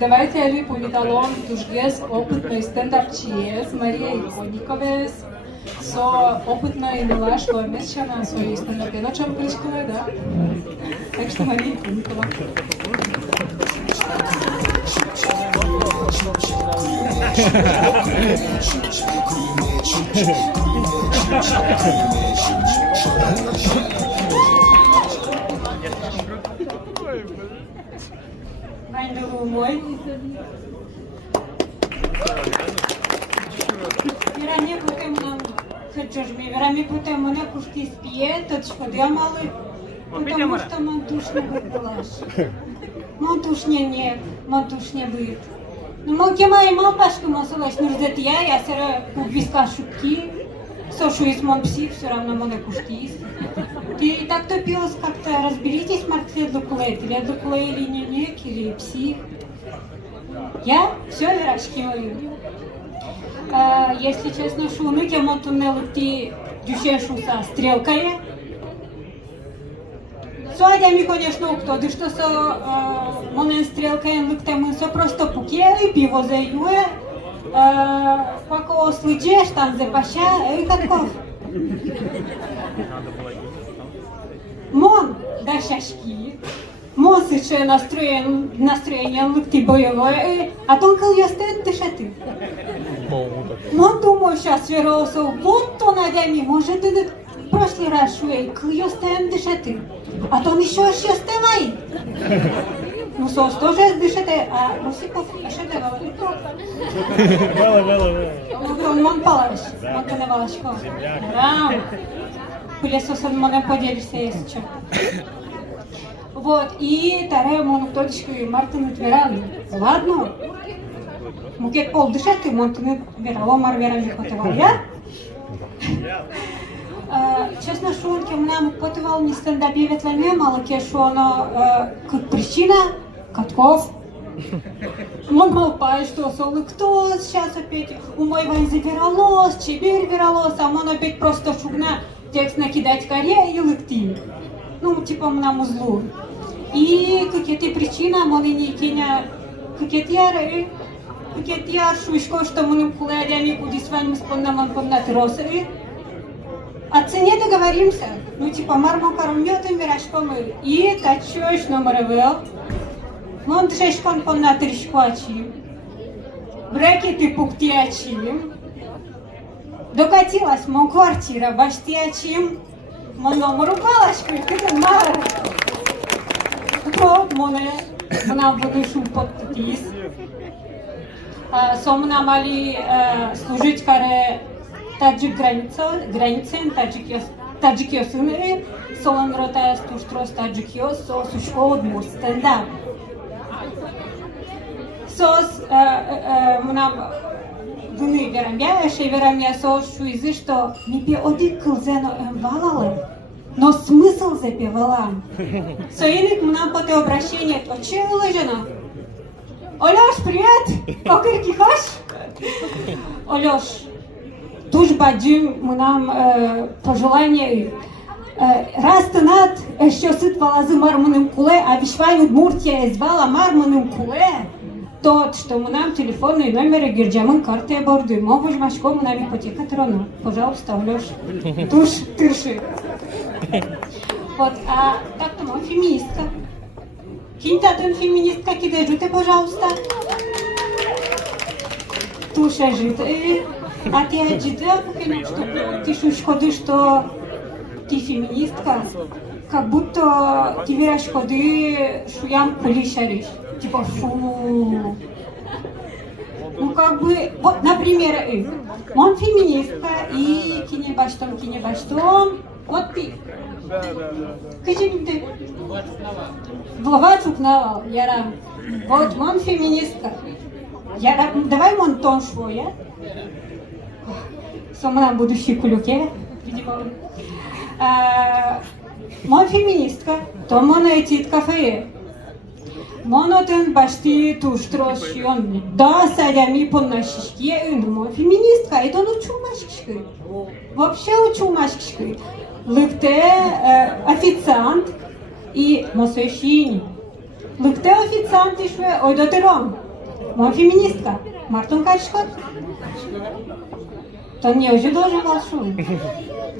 давайте Али по металлон тужгес опытной стендап-чиес Мария Икониковес со опытной мила шломесчана своей стендапе. Ну, чем кричкова, да? Так что Мария Иконикова. Рандалу мой. Вірами потім нам хочеш ми, вірами потім мене кушки спіє, то чподя мали, потому що монтуш не вибилаш. Монтуш не бит. Ну, моке май мапашка масалась нуждет я сера пубиска шутки, сошу из мон пси, все равно моне кушки. И так то пилос как-то разберитесь, Марксет Дукулет, или Дукуле, или Нюнек, или псих. Я все верашки мою. Если честно, шуны, я монтунел ты дюшешу со стрелкой. Сьогодні, конечно, кто, да что со монен стрелкой лыктем, все просто пукели, пиво заюе, пока слыдешь, там запаща, и каков. Мон да шашки, мон сыче настроение лыкти боевое, а тонко я стоит дышати. Мон думаю, сейчас вернулся, вот то надями, может и в прошлый раз шуей, клюё стоим дышати. А то еще стемай. Ну, сос тоже дышите, а Русиков ще давали. Ну, мон палаш, мон не валашко. Рам. Пылесосом моне поделишься, если что. Вот, и таре мон ктодичку Мартин отверали. Ладно. Мукет пол дышати, мон не верало, мар верали хотевал я. Честно, шутки, у меня потывал не стендапе ветление, мало кешу, но как причина, Катков. Он мол пай, что солы, кто сейчас опять у моего завералось, чебель вералось, а он опять просто шугна текст накидать коре и лыкти. Ну, типа нам узлу. И какие-то причины, мол и не киня, какие-то яр, шушко, что мы не кулядями, куди с вами споннам помнаты росовые. О цене договоримся. Ну, типа, мармокаром мётом вирашком и тачёш номер вел. Мон трешкон понна тришквачи. Брекеты пуктиачим. Докатилась мон квартира баштиачим. Мон номер упалочку, ты мар. Кто моне? Мона будушу подпис. Сомна мали служить каре Таджик границен, таджикиосыны, солон ротая стуштрос таджикиос, со сушко удмур стендап. Сос, мнам вны верамя, ше верамя сос шуизы, что ми пе оди кылзено валалы, но смысл запевалам. Соиник мнам по те обращение, то че выложено? Олёш, привет! Покырки хош? Олёш, туж баджим нам пожелание раз тынат еще сыт валазы марманым куле, а вишвай Удмуртия звала марманым куле, тот, что мы нам телефонный номер гирджамын карты борды, мовыш машко мы нам ипотека трону. Пожалуйста, Алёш, туж тырши. Вот, а так-то мой феминистка. Кинь-то феминистка кидежу ты, пожалуйста. Туша жит. А ты аджида, что ты шушходы, что ты феминистка, как будто ты веришь ходы, что я кулишаришь. Типа фу. Ну как бы, вот, например, он феминистка и кинебаштом, вот ты. Качем ты? Глава чукнавал, ярам. Вот он феминистка. Ярам, давай мон тон свой, я? Сомна будущий кулюке, видимо. Мон феминистка, то мон этит кафе. Монотен башти туштрош, он да садями по нашишке, мон феминистка, это он учу машкишкой. Вообще учу машкишкой. Лыкте официант и мосвещини. Лыкте официант и шве ойдотерон. Мон феминистка, Мартон Качкот. То не уже должен волшу.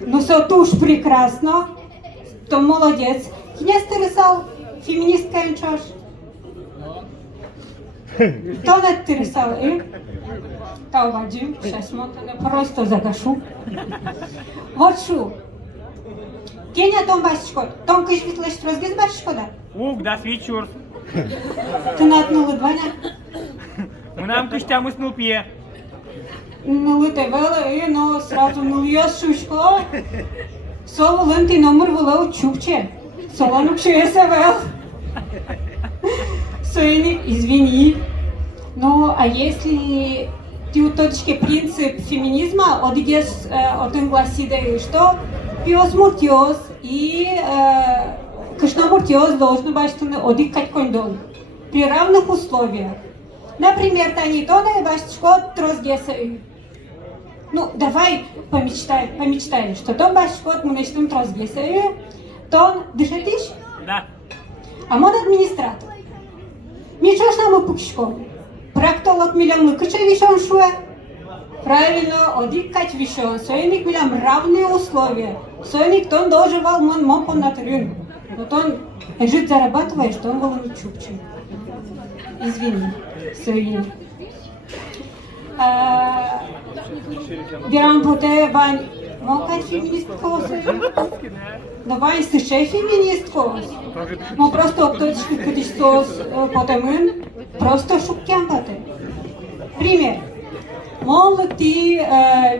Ну, со туш прекрасно, то молодец. Князь ты рисал феминистка инчош. Кто на ты рисал, Та Вадим, сейчас монтане просто загашу. Вот шу. Кеня том басичко, том кыш витлеш розгез басичко да? Уг, да свечур. Ты натнула дваня? Нам кыштямыз нупье. Нулы тевела, но сразу нуля шушко. Совалын ты номер вылау чукче. Соланук шесевел. Сойник, извини. Ну, а если ты у точки принцип феминизма, одигес один гласит, что пиос муртиос и кышна муртиос должны быть одик катькондон при равных условиях. Например, танитона и башчко трозгеса. Ну, давай помечтаем, что то башчко мы начнем трозгеса. Тон дышатиш? Да. А мон администратор. Ничего ж нам упукшком. Проктолог милям кыча вишон шуэ. Правильно, одик кать вишон. Сойник милям равные условия. Сойник тон должен вал мон понатрюн. Но тон жить зарабатываешь, то он был не чупчик. Извини, сойник. Бирам поте вань. Мон кать феминистка. Давай сыше феминистку. Мы просто точно катистос потемын, просто шуккям поте. Пример. Мол ты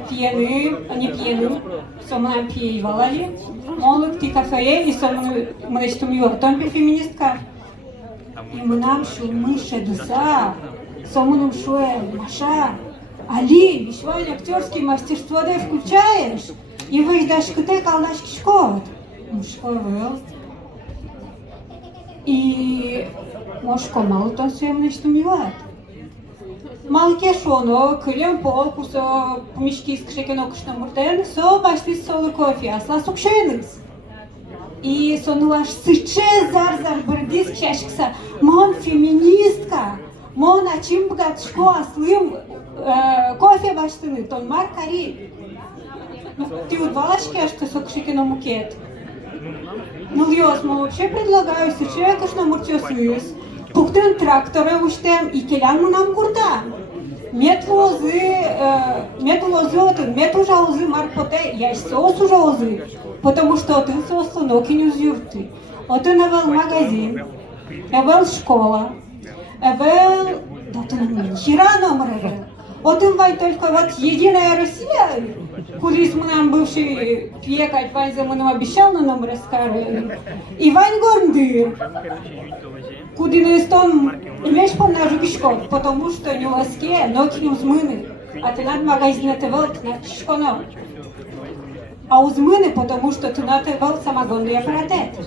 пьяны, не пьяны, сомнам пьевалали. Мол ты кафе и сомну мнечто мьор. Томпи феминистка. И мы нам шу мыша дуса, сомнам шуэ маша. Али, вишвань актерское мастерство да включаешь, и выждашь куте калдашки шкот. Мушковел. И мошко мало то своем нечто милат. Малке шоно, кылем полку, со помешки с кшекено кшна муртен, со башли солы кофе, асла сукшеныс. И сонулаш сыче зар бардис чашкса, мон феминистка, мон ачим бгатшко аслым кофе баштыны, тон маркари. Ну, ты удвалашки, что сокшикино мукет. Ну, ясно, вообще предлагаю сейчас, конечно, муртиосуюсь. Пуктен тракторы уштем и келян нам курда. Метлозы, метужаузы марпоте, я сосужаузы. Потому что ты сосланоки не узюрты. Ты навел магазин, навел школа, навел... Да ты хера номер. Один вай только вот Единая Россия, кудись мы нам бывший пьекать, Вань за нам обещал на нам рассказывали. И Вань Горндыр, куди не стон имеешь помножу кишков, потому что не ласке, ноги не узмыны, а ты над магазин ТВ на кишконо. А узмыны, потому что ты на ТВ самогонный аппаратет.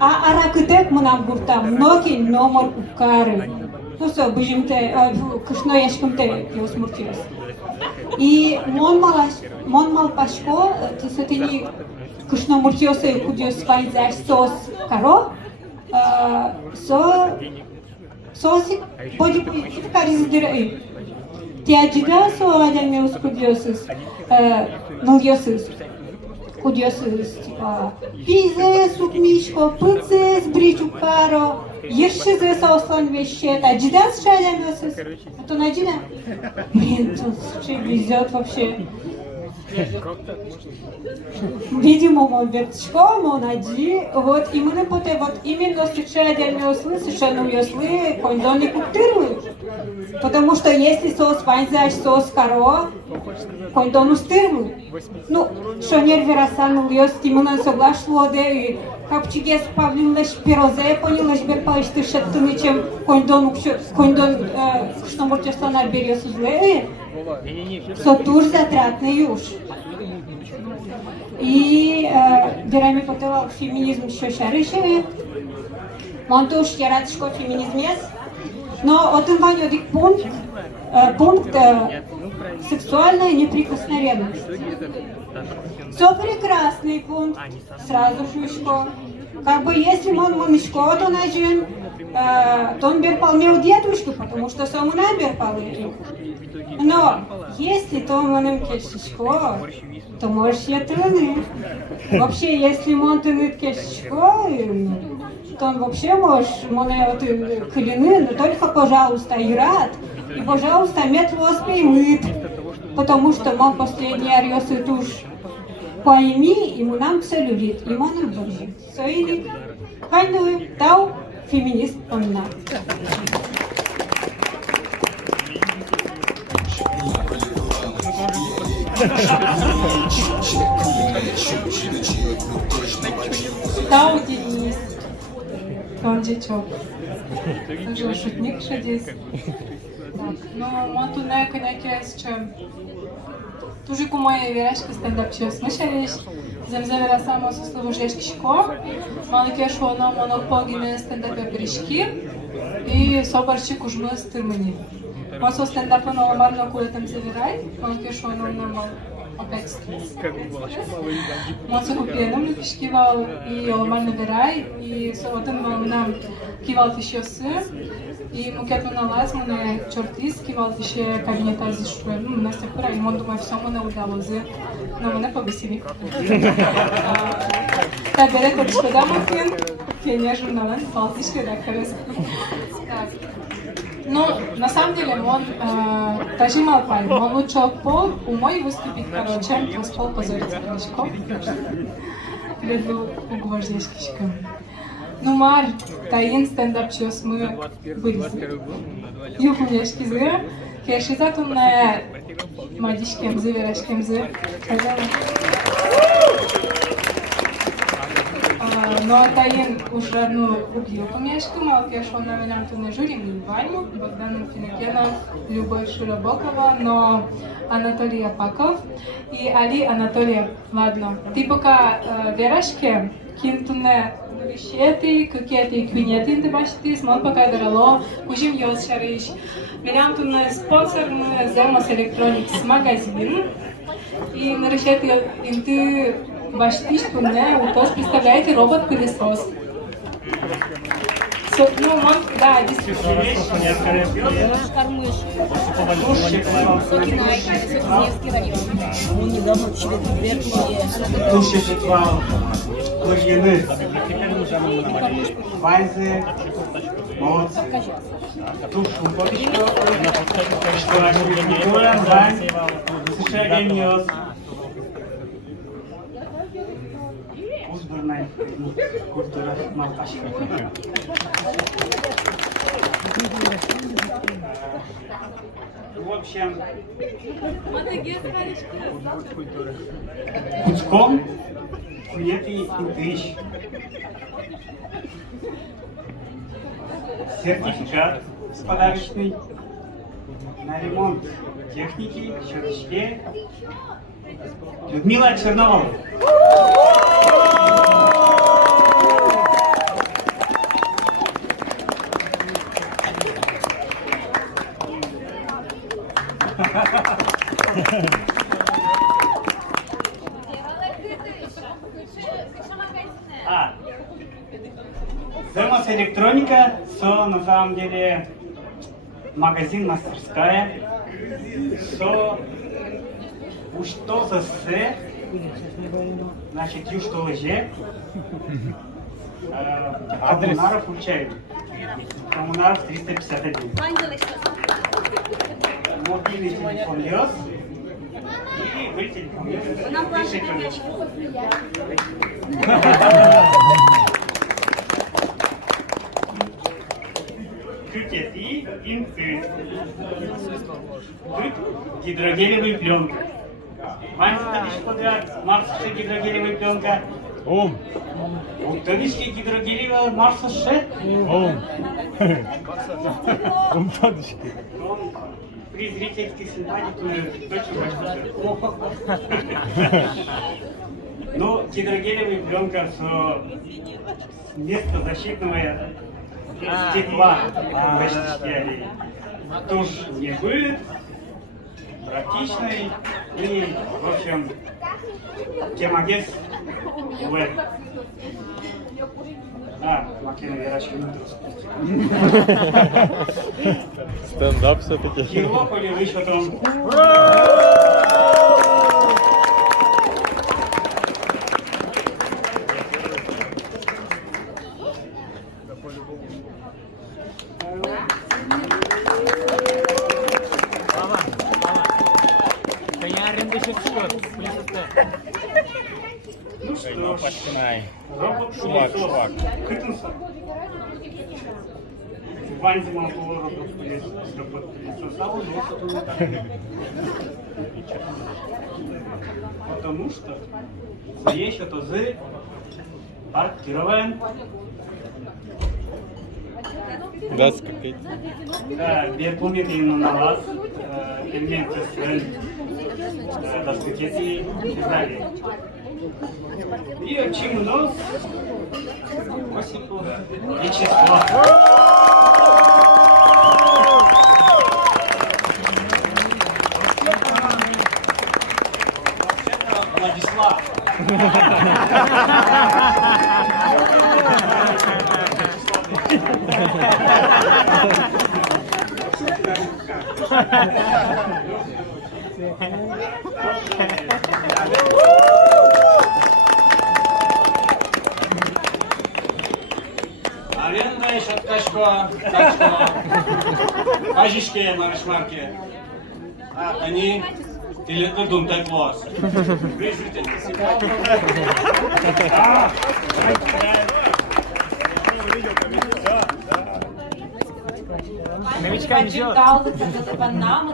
А аракетек мы нам гуртам, ноги номер кары. Ну все, бежим те, кышно яшком те пьёс муртиос. И мон мал пашко, то с этими кышно муртиосы кудиос спайзаш сос каро, соси боди каризидирай. Ти аджида со адамеус кудиосис, нульосис. Кудиосис типа пизе сукмишко, пыцес бричукаро. Еще за сослан вещет, а джидас шалямёсис. А то на джида. Блин, тут что везет вообще. Видимо, он вертичком, он аджи. Вот именно вот именно с шалямёслы, совершенно мёслы, кондоны куптырлы. Потому что если сос ванзаш, сос каро, кондону стырлы. Ну, что нервирасан ульёс, именно соглашло, да и капчигес павлинлеш пирозе, понилеш берпалеш ты шаттыны, чем кондон, что муртёслан арберёс узле, сотур затратный уж. И берами потом феминизм еще шарышевый. Монтуш яратышко феминизмес. Но вот он ванёдик пункт сексуальная неприкосновенность. Все прекрасный пункт, сразу шушко. Как бы если он монышко, то нажен, то он берпал мел дедушку, потому что сам он берпал. Но если то он кешишко, то можешь я трыны. Вообще, если он ты кешишко, то он вообще можешь, моне калины, но только, пожалуйста, и рад. И, пожалуйста, метлос пеймыт, потому что мол последний орёс и туш. Пойми, ему нам целлюлит, ему нам боржит. Соили, хайну, тау, феминист онна. Тау Денис, Тонджичок. Тоже шутник шадис. Но он тут не конякес, че дуже кумає вірашки стендапче смишеліш. Земзевера само сослову жешкішко. Малике шо нам монопогіне стендапе пиріжки. І собарчик ужми стирмені. Мосо стендапе на ламарно, коли там завірай. Малике шо нам опять стрес. Мосо купієдом пішківал і ламарно вірай. І один нам ківал тишіоси. І мукет вона лаз, мене чорти сківал ще кабінета зі шує. Ну, Настя пора, і мон думає, все мене удалося. Ну, мене побесили. Та бере корішкода мокін, кеня журнален, палтишки рекорес. Ну, на самом деле, он даже малпай, он учил пол, у мой выступить, короче, то с пол позорится перешком. Преду угвождешкишком. Ну, мар, таин стендап чёс мы были. Юхунешки зы, кешизат он на мадишкем зы, верашкем зы. Но таин уж одну убил помешку, малкеш он на варианту не журим Ваню, Богдану Финекена, Любовь Широбокова, но Анатолий Апаков и Али Анатолий. Ладно, ты пока верашке, кинтуне вещети, какие-то квинеты ты бачишь, мол пока дарало, ужим ёшариш. Вариантуне спонсор мы Zemos Electronics магазин и на решете инты бачишь, что не, вот тоже представляете робот-пылесос. Ну, он, да, действительно. Он недавно через верхние. Души Светлана, Логины, Вайзы, молодцы. Душу подышку, что культура, Вань, США гениос. Узборная культура Малкашка. В общем, Пучком хуеты тысяч. Сертификат подарочный на ремонт техники, щеточки. Людмила Чернова. Zemos Электроника, что на самом деле магазин-мастерская, что уж что за се, значит, ю что лже, коммунаров учают. Коммунаров 351. Мобильный телефон лез и вы телефон лез. Крутети, инты. Тут гидрогелевая пленка. Мань ставишь подряд, Марс еще гидрогелевая пленка. Ом. Утонишки гидрогелевая Марс еще. Ом. Ом садочки. Он при зрительской симпатике точно Ну, гидрогелевая пленка с места защитного стекла почти тушь не будет, практичный и, в общем, темагес в. Макина Верачка Стендап все-таки. Кирлополе вычетом. что ж, Починай. робот Швак, швак. Кытынса. Ванзи Мантулору робот пылесосал, но что потому что есть это з паркирован. Да, скопить. Да, bir pomidorun nalaz, элементы доскакети и так далее. И чем у нас и числа. Владислав. Аренда еще качко, кажешки маршмарки. Они телетно думают класс. Дал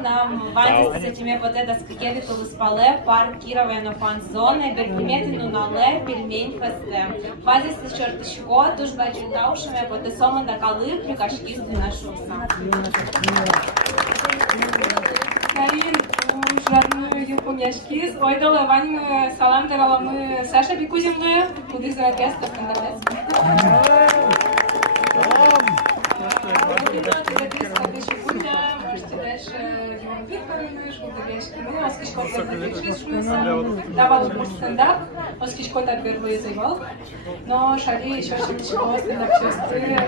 нам ванзи с этими вот это скакеты полуспале пар кировено фанзоне беркиметину нале пельмень фесте. Вази с черточко туж бачитаушами вот и сома на колы прикашки с нашуса. Карин, жадную юпуняшки, ойдала вань салам терала мы Саша Бикузимную, куды за тестов кандидат. Можете дальше давал курс стендап, оскишкот отберли заебал, но шари еще что-то стендап сестры